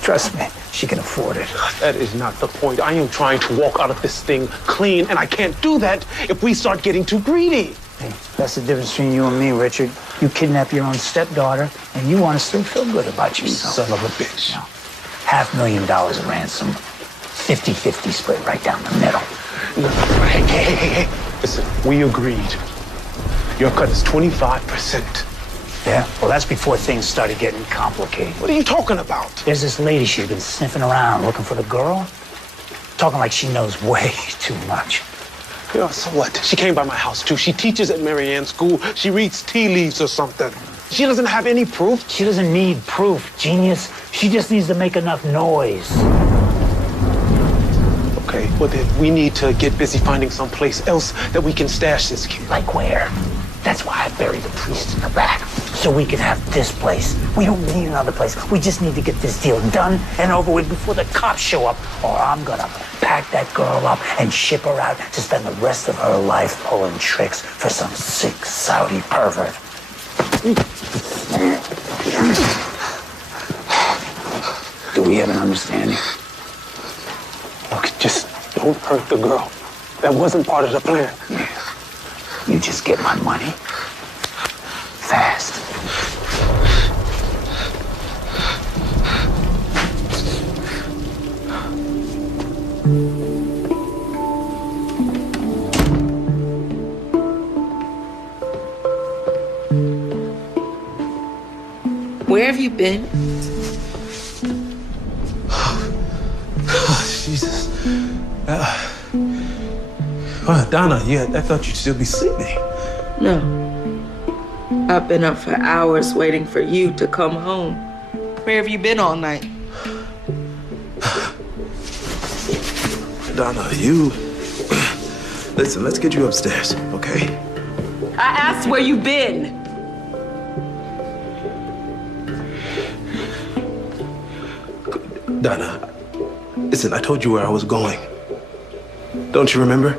Trust me, she can afford it. That is not the point. I am trying to walk out of this thing clean, and I can't do that if we start getting too greedy. Hey, that's the difference between you and me, Richard. You kidnap your own stepdaughter, and you want to still feel good about yourself. Son of a bitch. No. $500,000 ransom, 50-50 split right down the middle. No, hey. Listen, we agreed. Your cut is 25%. Yeah? Well, that's before things started getting complicated. What are you talking about? There's this lady she's been sniffing around looking for the girl. Talking like she knows way too much. Yeah, so what? She came by my house, too. She teaches at Marianne School. She reads tea leaves or something. She doesn't have any proof. She doesn't need proof, genius. She just needs to make enough noise. Okay, well then we need to get busy finding someplace else that we can stash this kid. Like where? That's why I buried the priest in the back. So we can have this place. We don't need another place. We just need to get this deal done and over with before the cops show up, or I'm gonna pack that girl up and ship her out to spend the rest of her life pulling tricks for some sick Saudi pervert. Do we have an understanding? Look, just don't hurt the girl. That wasn't part of the plan. Yeah. You just get my money fast. Where have you been? Jesus. Donna, I thought you'd still be sleeping. No. I've been up for hours waiting for you to come home. Where have you been all night? Donna, listen, let's get you upstairs, okay? I asked where you've been. Donna, listen, I told you where I was going. Don't you remember?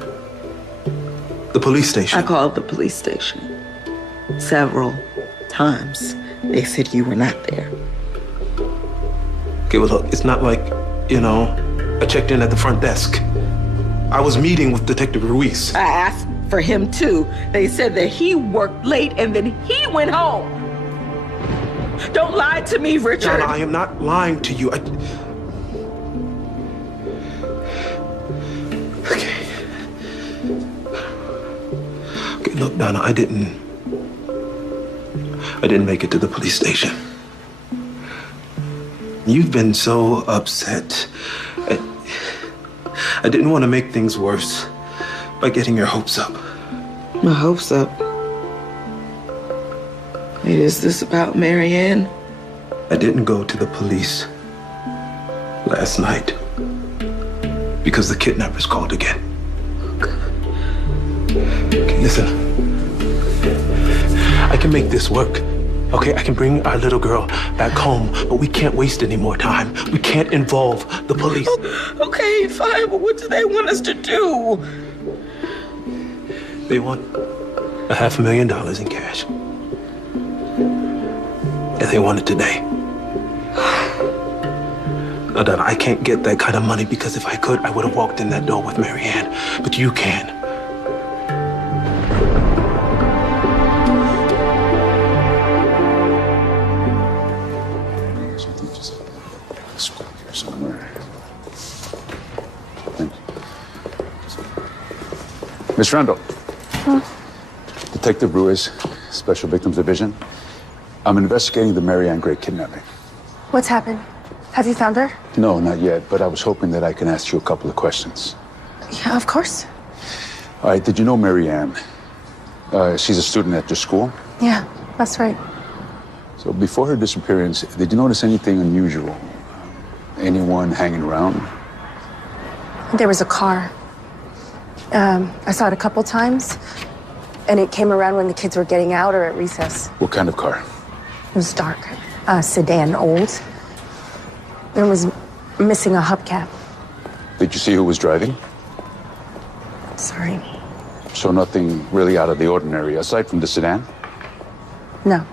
The police station. I called the police station several times. They said you were not there. Okay, well, look, it's not like, I checked in at the front desk. I was meeting with Detective Ruiz. I asked for him too. They said that he worked late and then he went home. Don't lie to me, Richard. Donna, I am not lying to you. Okay, look, Donna, I didn't make it to the police station. You've been so upset. I didn't want to make things worse by getting your hopes up. My hopes up? Wait, is this about Marianne? I didn't go to the police last night because the kidnappers called again. Okay, listen. I can make this work. Okay, I can bring our little girl back home, but we can't waste any more time. We can't involve the police. Okay, fine, but what do they want us to do? They want $500,000 in cash. And they want it today. Now, Donna, I can't get that kind of money because if I could, I would have walked in that door with Marianne. But you can. Miss Randall. Detective Ruiz, Special Victims Division. I'm investigating the Marianne Gray kidnapping. What's happened? Have you found her? No, not yet, but I was hoping that I can ask you a couple of questions. Yeah, of course. All right, did you know Marianne? She's a student at your school? Yeah, that's right. So before her disappearance, did you notice anything unusual? Anyone hanging around? There was a car. I saw it a couple times, and it came around when the kids were getting out or at recess. What kind of car? It was dark. Sedan, old. It was missing a hubcap. Did you see who was driving? Sorry. So nothing really out of the ordinary, aside from the sedan? No.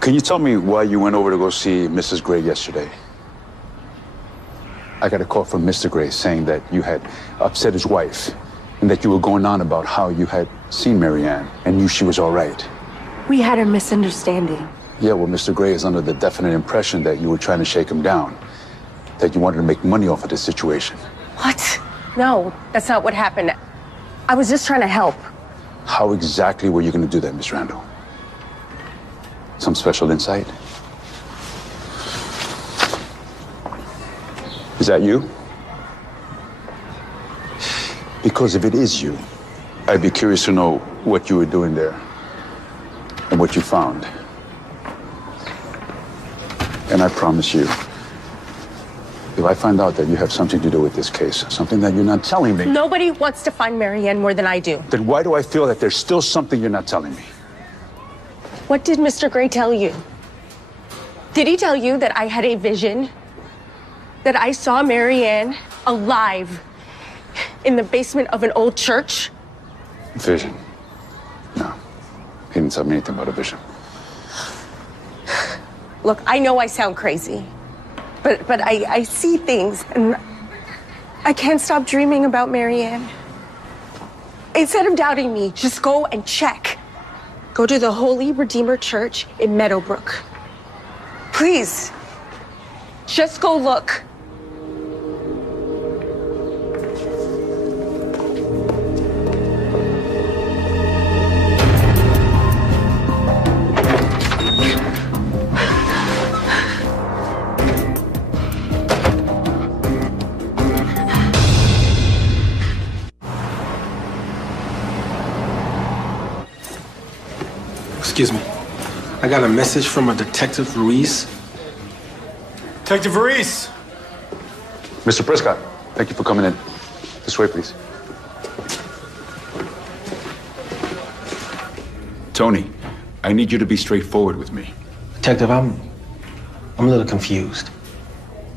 Can you tell me why you went over to go see Mrs. Gray yesterday? I got a call from Mr. Gray saying that you had upset his wife and that you were going on about how you had seen Marianne and knew she was all right. We had a misunderstanding. Yeah, well, Mr. Gray is under the definite impression that you were trying to shake him down, that you wanted to make money off of this situation. What? No, that's not what happened. I was just trying to help. How exactly were you going to do that, Miss Randall? Some special insight? Is that you? Because if it is you, I'd be curious to know what you were doing there and what you found. And I promise you, if I find out that you have something to do with this case, something that you're not telling me, Nobody wants to find Marianne more than I do. then why do I feel that there's still something you're not telling me? What did Mr. Gray tell you? Did he tell you that I had a vision? That I saw Marianne alive in the basement of an old church? Vision? No. He didn't tell me anything about a vision. Look, I know I sound crazy, but I see things and I can't stop dreaming about Marianne. Instead of doubting me, just go and check. Go to the Holy Redeemer Church in Meadowbrook. Please, just go look. Excuse me. I got a message from a Detective Ruiz. Detective Ruiz! Mr. Prescott, thank you for coming in. This way, please. Tony, I need you to be straightforward with me. Detective, I'm a little confused.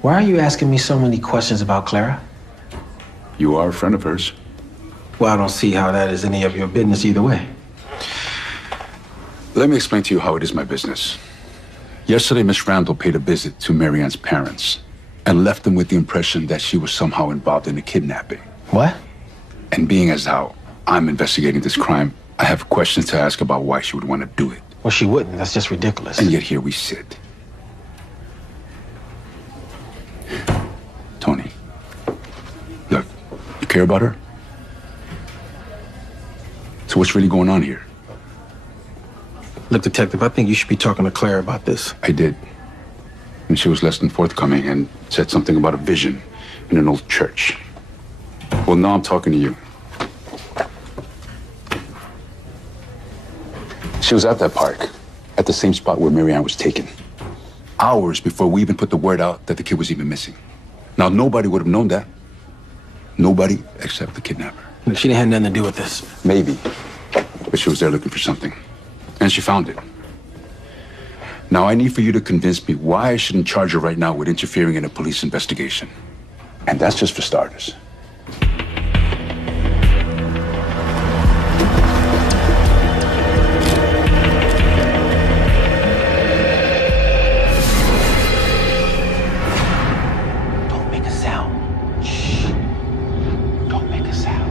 Why are you asking me so many questions about Clara? You are a friend of hers. Well, I don't see how that is any of your business either way. Let me explain to you how it is my business. Yesterday, Miss Randall paid a visit to Mary Ann's parents and left them with the impression that she was somehow involved in a kidnapping. What? And being as how I'm investigating this crime, I have questions to ask about why she would want to do it. Well, she wouldn't. That's just ridiculous. And yet here we sit. Tony, look, you care about her? So what's really going on here? Look, Detective, I think you should be talking to Clara about this. I did. And she was less than forthcoming and said something about a vision in an old church. Well, now I'm talking to you. She was at that park, at the same spot where Mary Ann was taken. Hours before we even put the word out that the kid was even missing. Now, nobody would have known that. Nobody except the kidnapper. She didn't have nothing to do with this. Maybe. But she was there looking for something. And she found it. Now, I need for you to convince me why I shouldn't charge her right now with interfering in a police investigation. And that's just for starters. Don't make a sound. Shh. Don't make a sound.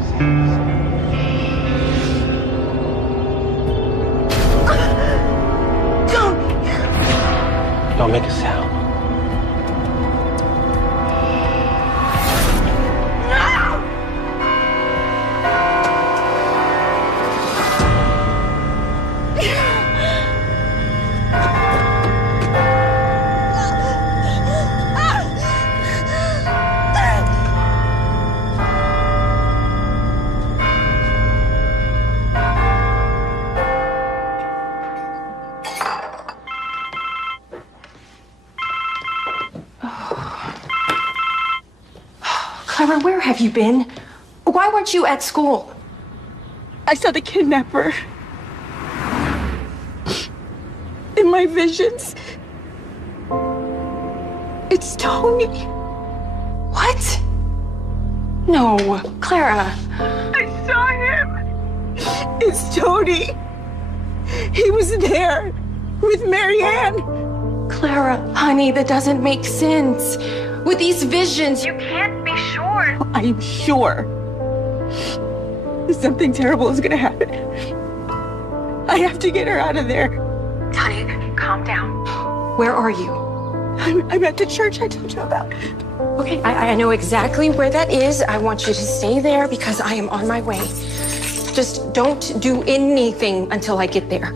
Don't make a sound. Clara, where have you been? Why weren't you at school? I saw the kidnapper. In my visions. It's Tony. What? No, Clara. I saw him. It's Tony. He was there with Mary Ann. Clara, honey, that doesn't make sense. With these visions, you can't be sure. I'm sure. Something terrible is gonna happen. I have to get her out of there. Honey, calm down. Where are you? I'm at the church I told you about. Okay, I know exactly where that is. I want you to stay there because I am on my way. Just don't do anything until I get there.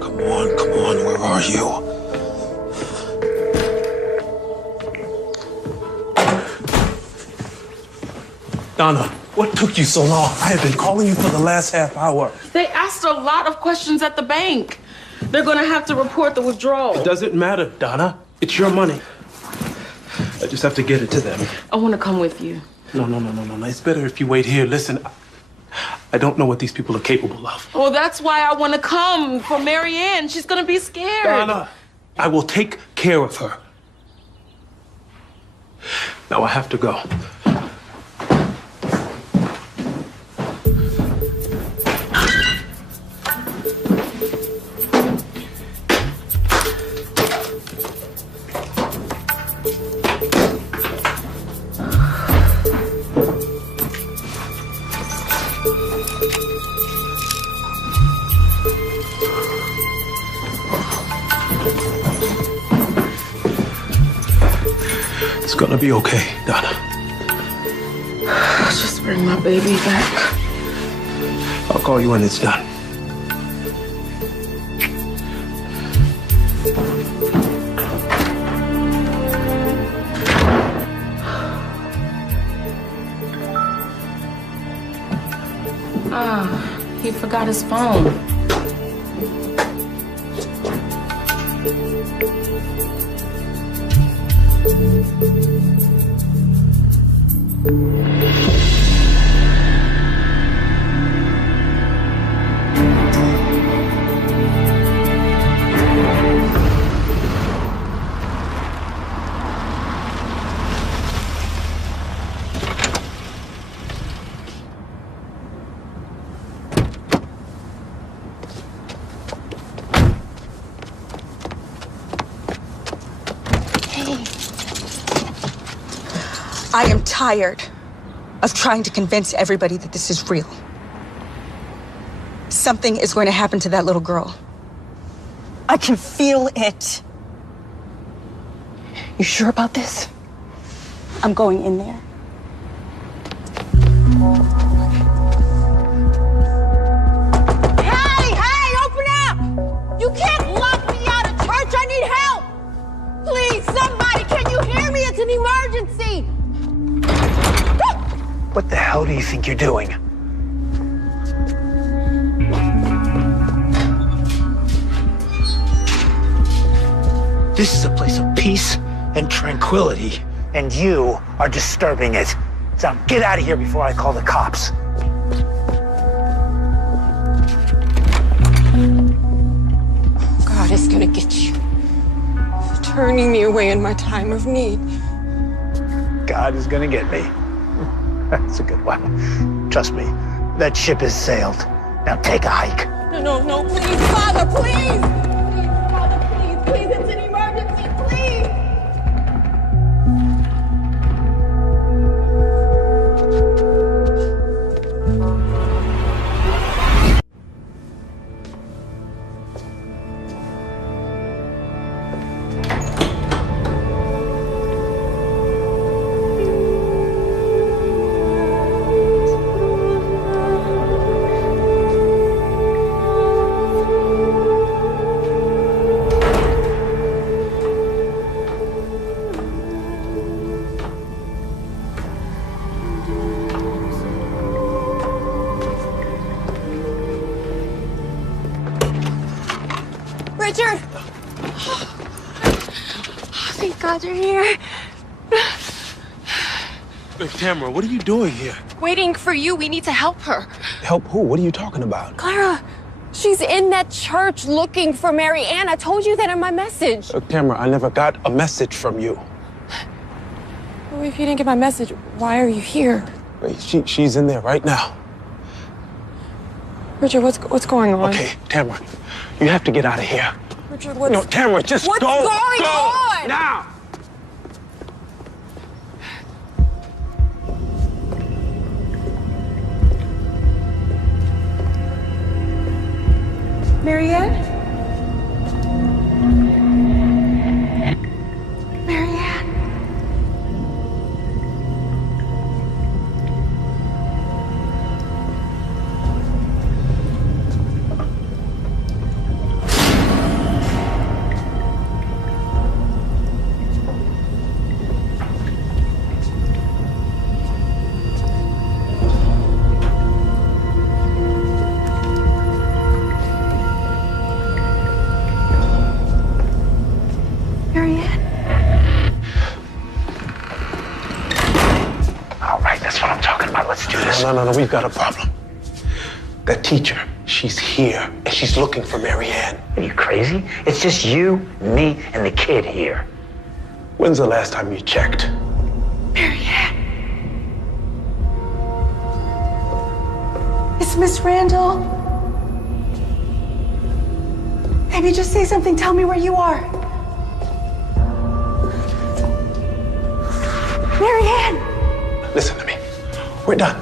Come on, where are you? Donna, what took you so long? I have been calling you for the last half hour. They asked a lot of questions at the bank. They're gonna have to report the withdrawal. It doesn't matter, Donna. It's your money. I just have to get it to them. I wanna come with you. No. It's better if you wait here. Listen, I don't know what these people are capable of. Well, that's why I wanna come for Mary Ann. She's gonna be scared. Donna, I will take care of her. Now I have to go. It's gonna be okay, Donna. Just bring my baby back. I'll call you when it's done. Ah, he forgot his phone. I am tired of trying to convince everybody that this is real. Something is going to happen to that little girl. I can feel it. You sure about this? I'm going in there. Hey, open up! You can't lock me out of church. I need help. Please, somebody, can you hear me? It's an emergency. What the hell do you think you're doing? This is a place of peace and tranquility, and you are disturbing it. So get out of here before I call the cops. God is gonna get you for turning me away in my time of need. God is gonna get me. That's a good one. Trust me, that ship has sailed. Now take a hike. No, please, Father, please! Please, Father, please, it's an emergency, please! Richard! Oh, thank God you're here. Tamara, what are you doing here? Waiting for you. We need to help her. Help who? What are you talking about? Clara, she's in that church looking for Mary Ann. I told you that in my message. Tamara, I never got a message from you. Well, if you didn't get my message, why are you here? She's in there right now. Richard, what's going on? Okay, Tamara, you have to get out of here. Richard, what's... No, Tamara, just what's go. What's going on? Now! Mary Ann? Mary Ann? All right, that's what I'm talking about. Let's do this. No, we've got a problem. That teacher, she's here, and she's looking for Mary Ann. Are you crazy? It's just you, me, and the kid here. When's the last time you checked? Mary Ann. It's Miss Randall. Maybe just say something. Tell me where you are. Mary Ann! Listen to me. We're done.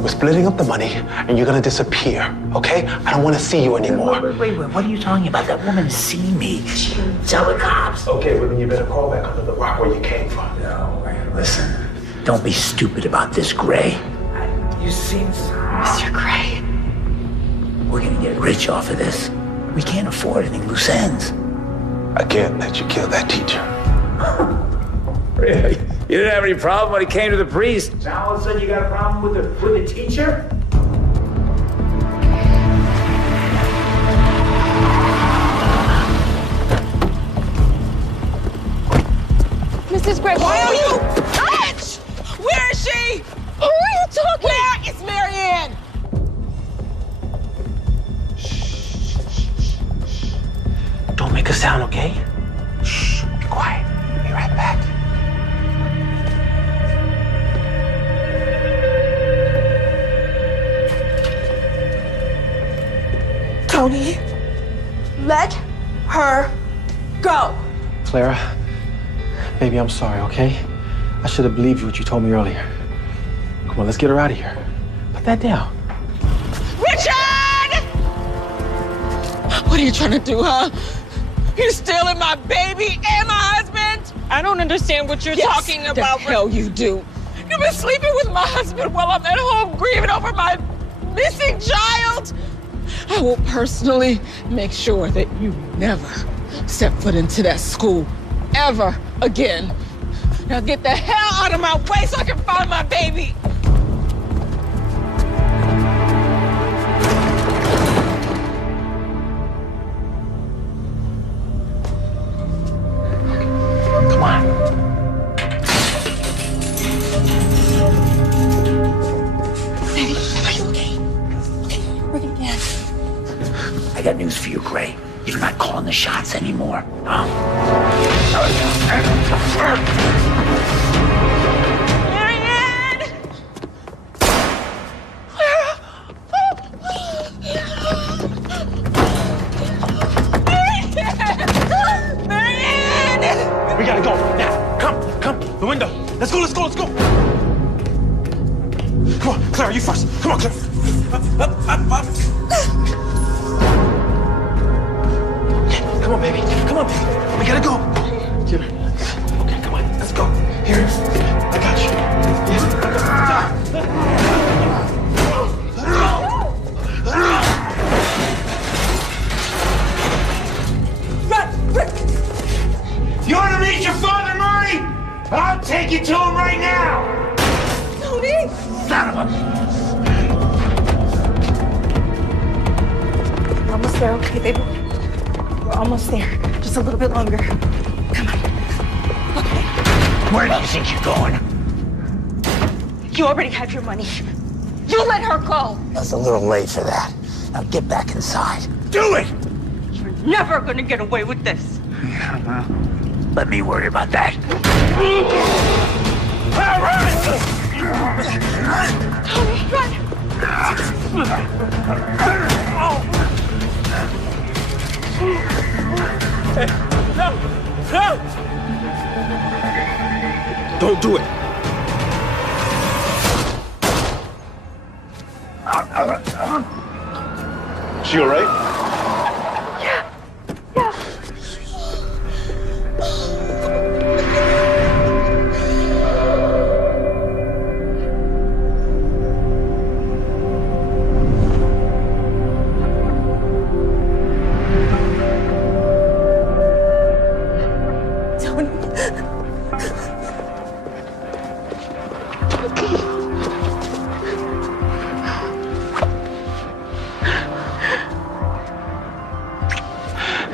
We're splitting up the money, and you're gonna disappear, okay? I don't want to see you anymore. Wait, what are you talking about? That woman seen me. She didn't tell the cops. Okay, well then you better crawl back under the rock where you came from. No, wait, listen. Don't be stupid about this, Gray. You seem... Mr. Gray. We're gonna get rich off of this. We can't afford any loose ends. I can't let you kill that teacher. Really? You didn't have any problem when it came to the priest. Now all of a sudden you got a problem with the teacher? is Greg? Why are you? Bitch! Where is she? Who are you talking? Where is Marianne? Don't make a sound, okay? Shh, be quiet. Be right back. Tony, let her go. Clara, baby, I'm sorry, okay? I should have believed you what you told me earlier. Come on, let's get her out of here. Put that down. Richard! What are you trying to do, huh? You're stealing my baby and my husband? I don't understand what you're talking about. The hell you do. You've been sleeping with my husband while I'm at home grieving over my missing child. I will personally make sure that you never step foot into that school ever again. Now get the hell out of my way so I can find my baby. Come on. Baby, are you okay? Okay, we're gonna get. I got news for you, Gray. You're not calling the shots anymore. Marianne! Marianne! We gotta go now. Come, the window. Let's go. Come on, Clara, you first. Come on, Clara. Up. Come on, baby. We gotta go. Get her. Okay, come on. Let's go. Here. I got you. You want to meet your father, Marty? I'll take you to him right now. Tony! Son of a... Almost there, okay, baby? We're almost there. Just a little bit longer. Come on. Okay. Where do you think you're going? You already have your money. You let her go. It's a little late for that. Now get back inside. Do it! You're never gonna get away with this. Yeah, well, let me worry about that. All right! Tony, run! No! Don't do it. She all right?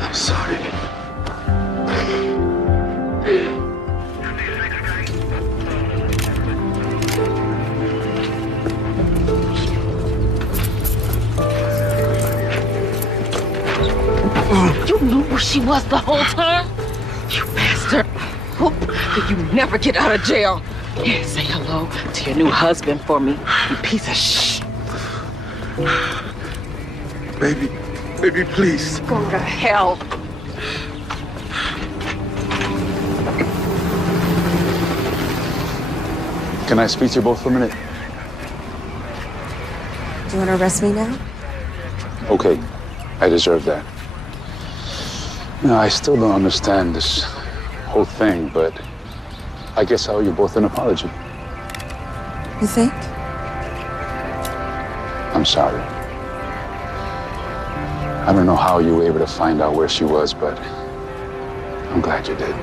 I'm sorry. You knew where she was the whole time? You bastard. Hope that you never get out of jail. Yeah, say hello to your new husband for me, you piece of shh. Baby, please. Go to hell. Can I speak to you both for a minute? Do you want to arrest me now? Okay, I deserve that. No, I still don't understand this whole thing, but I guess I owe you both an apology. You think? I'm sorry. I don't know how you were able to find out where she was, but I'm glad you did.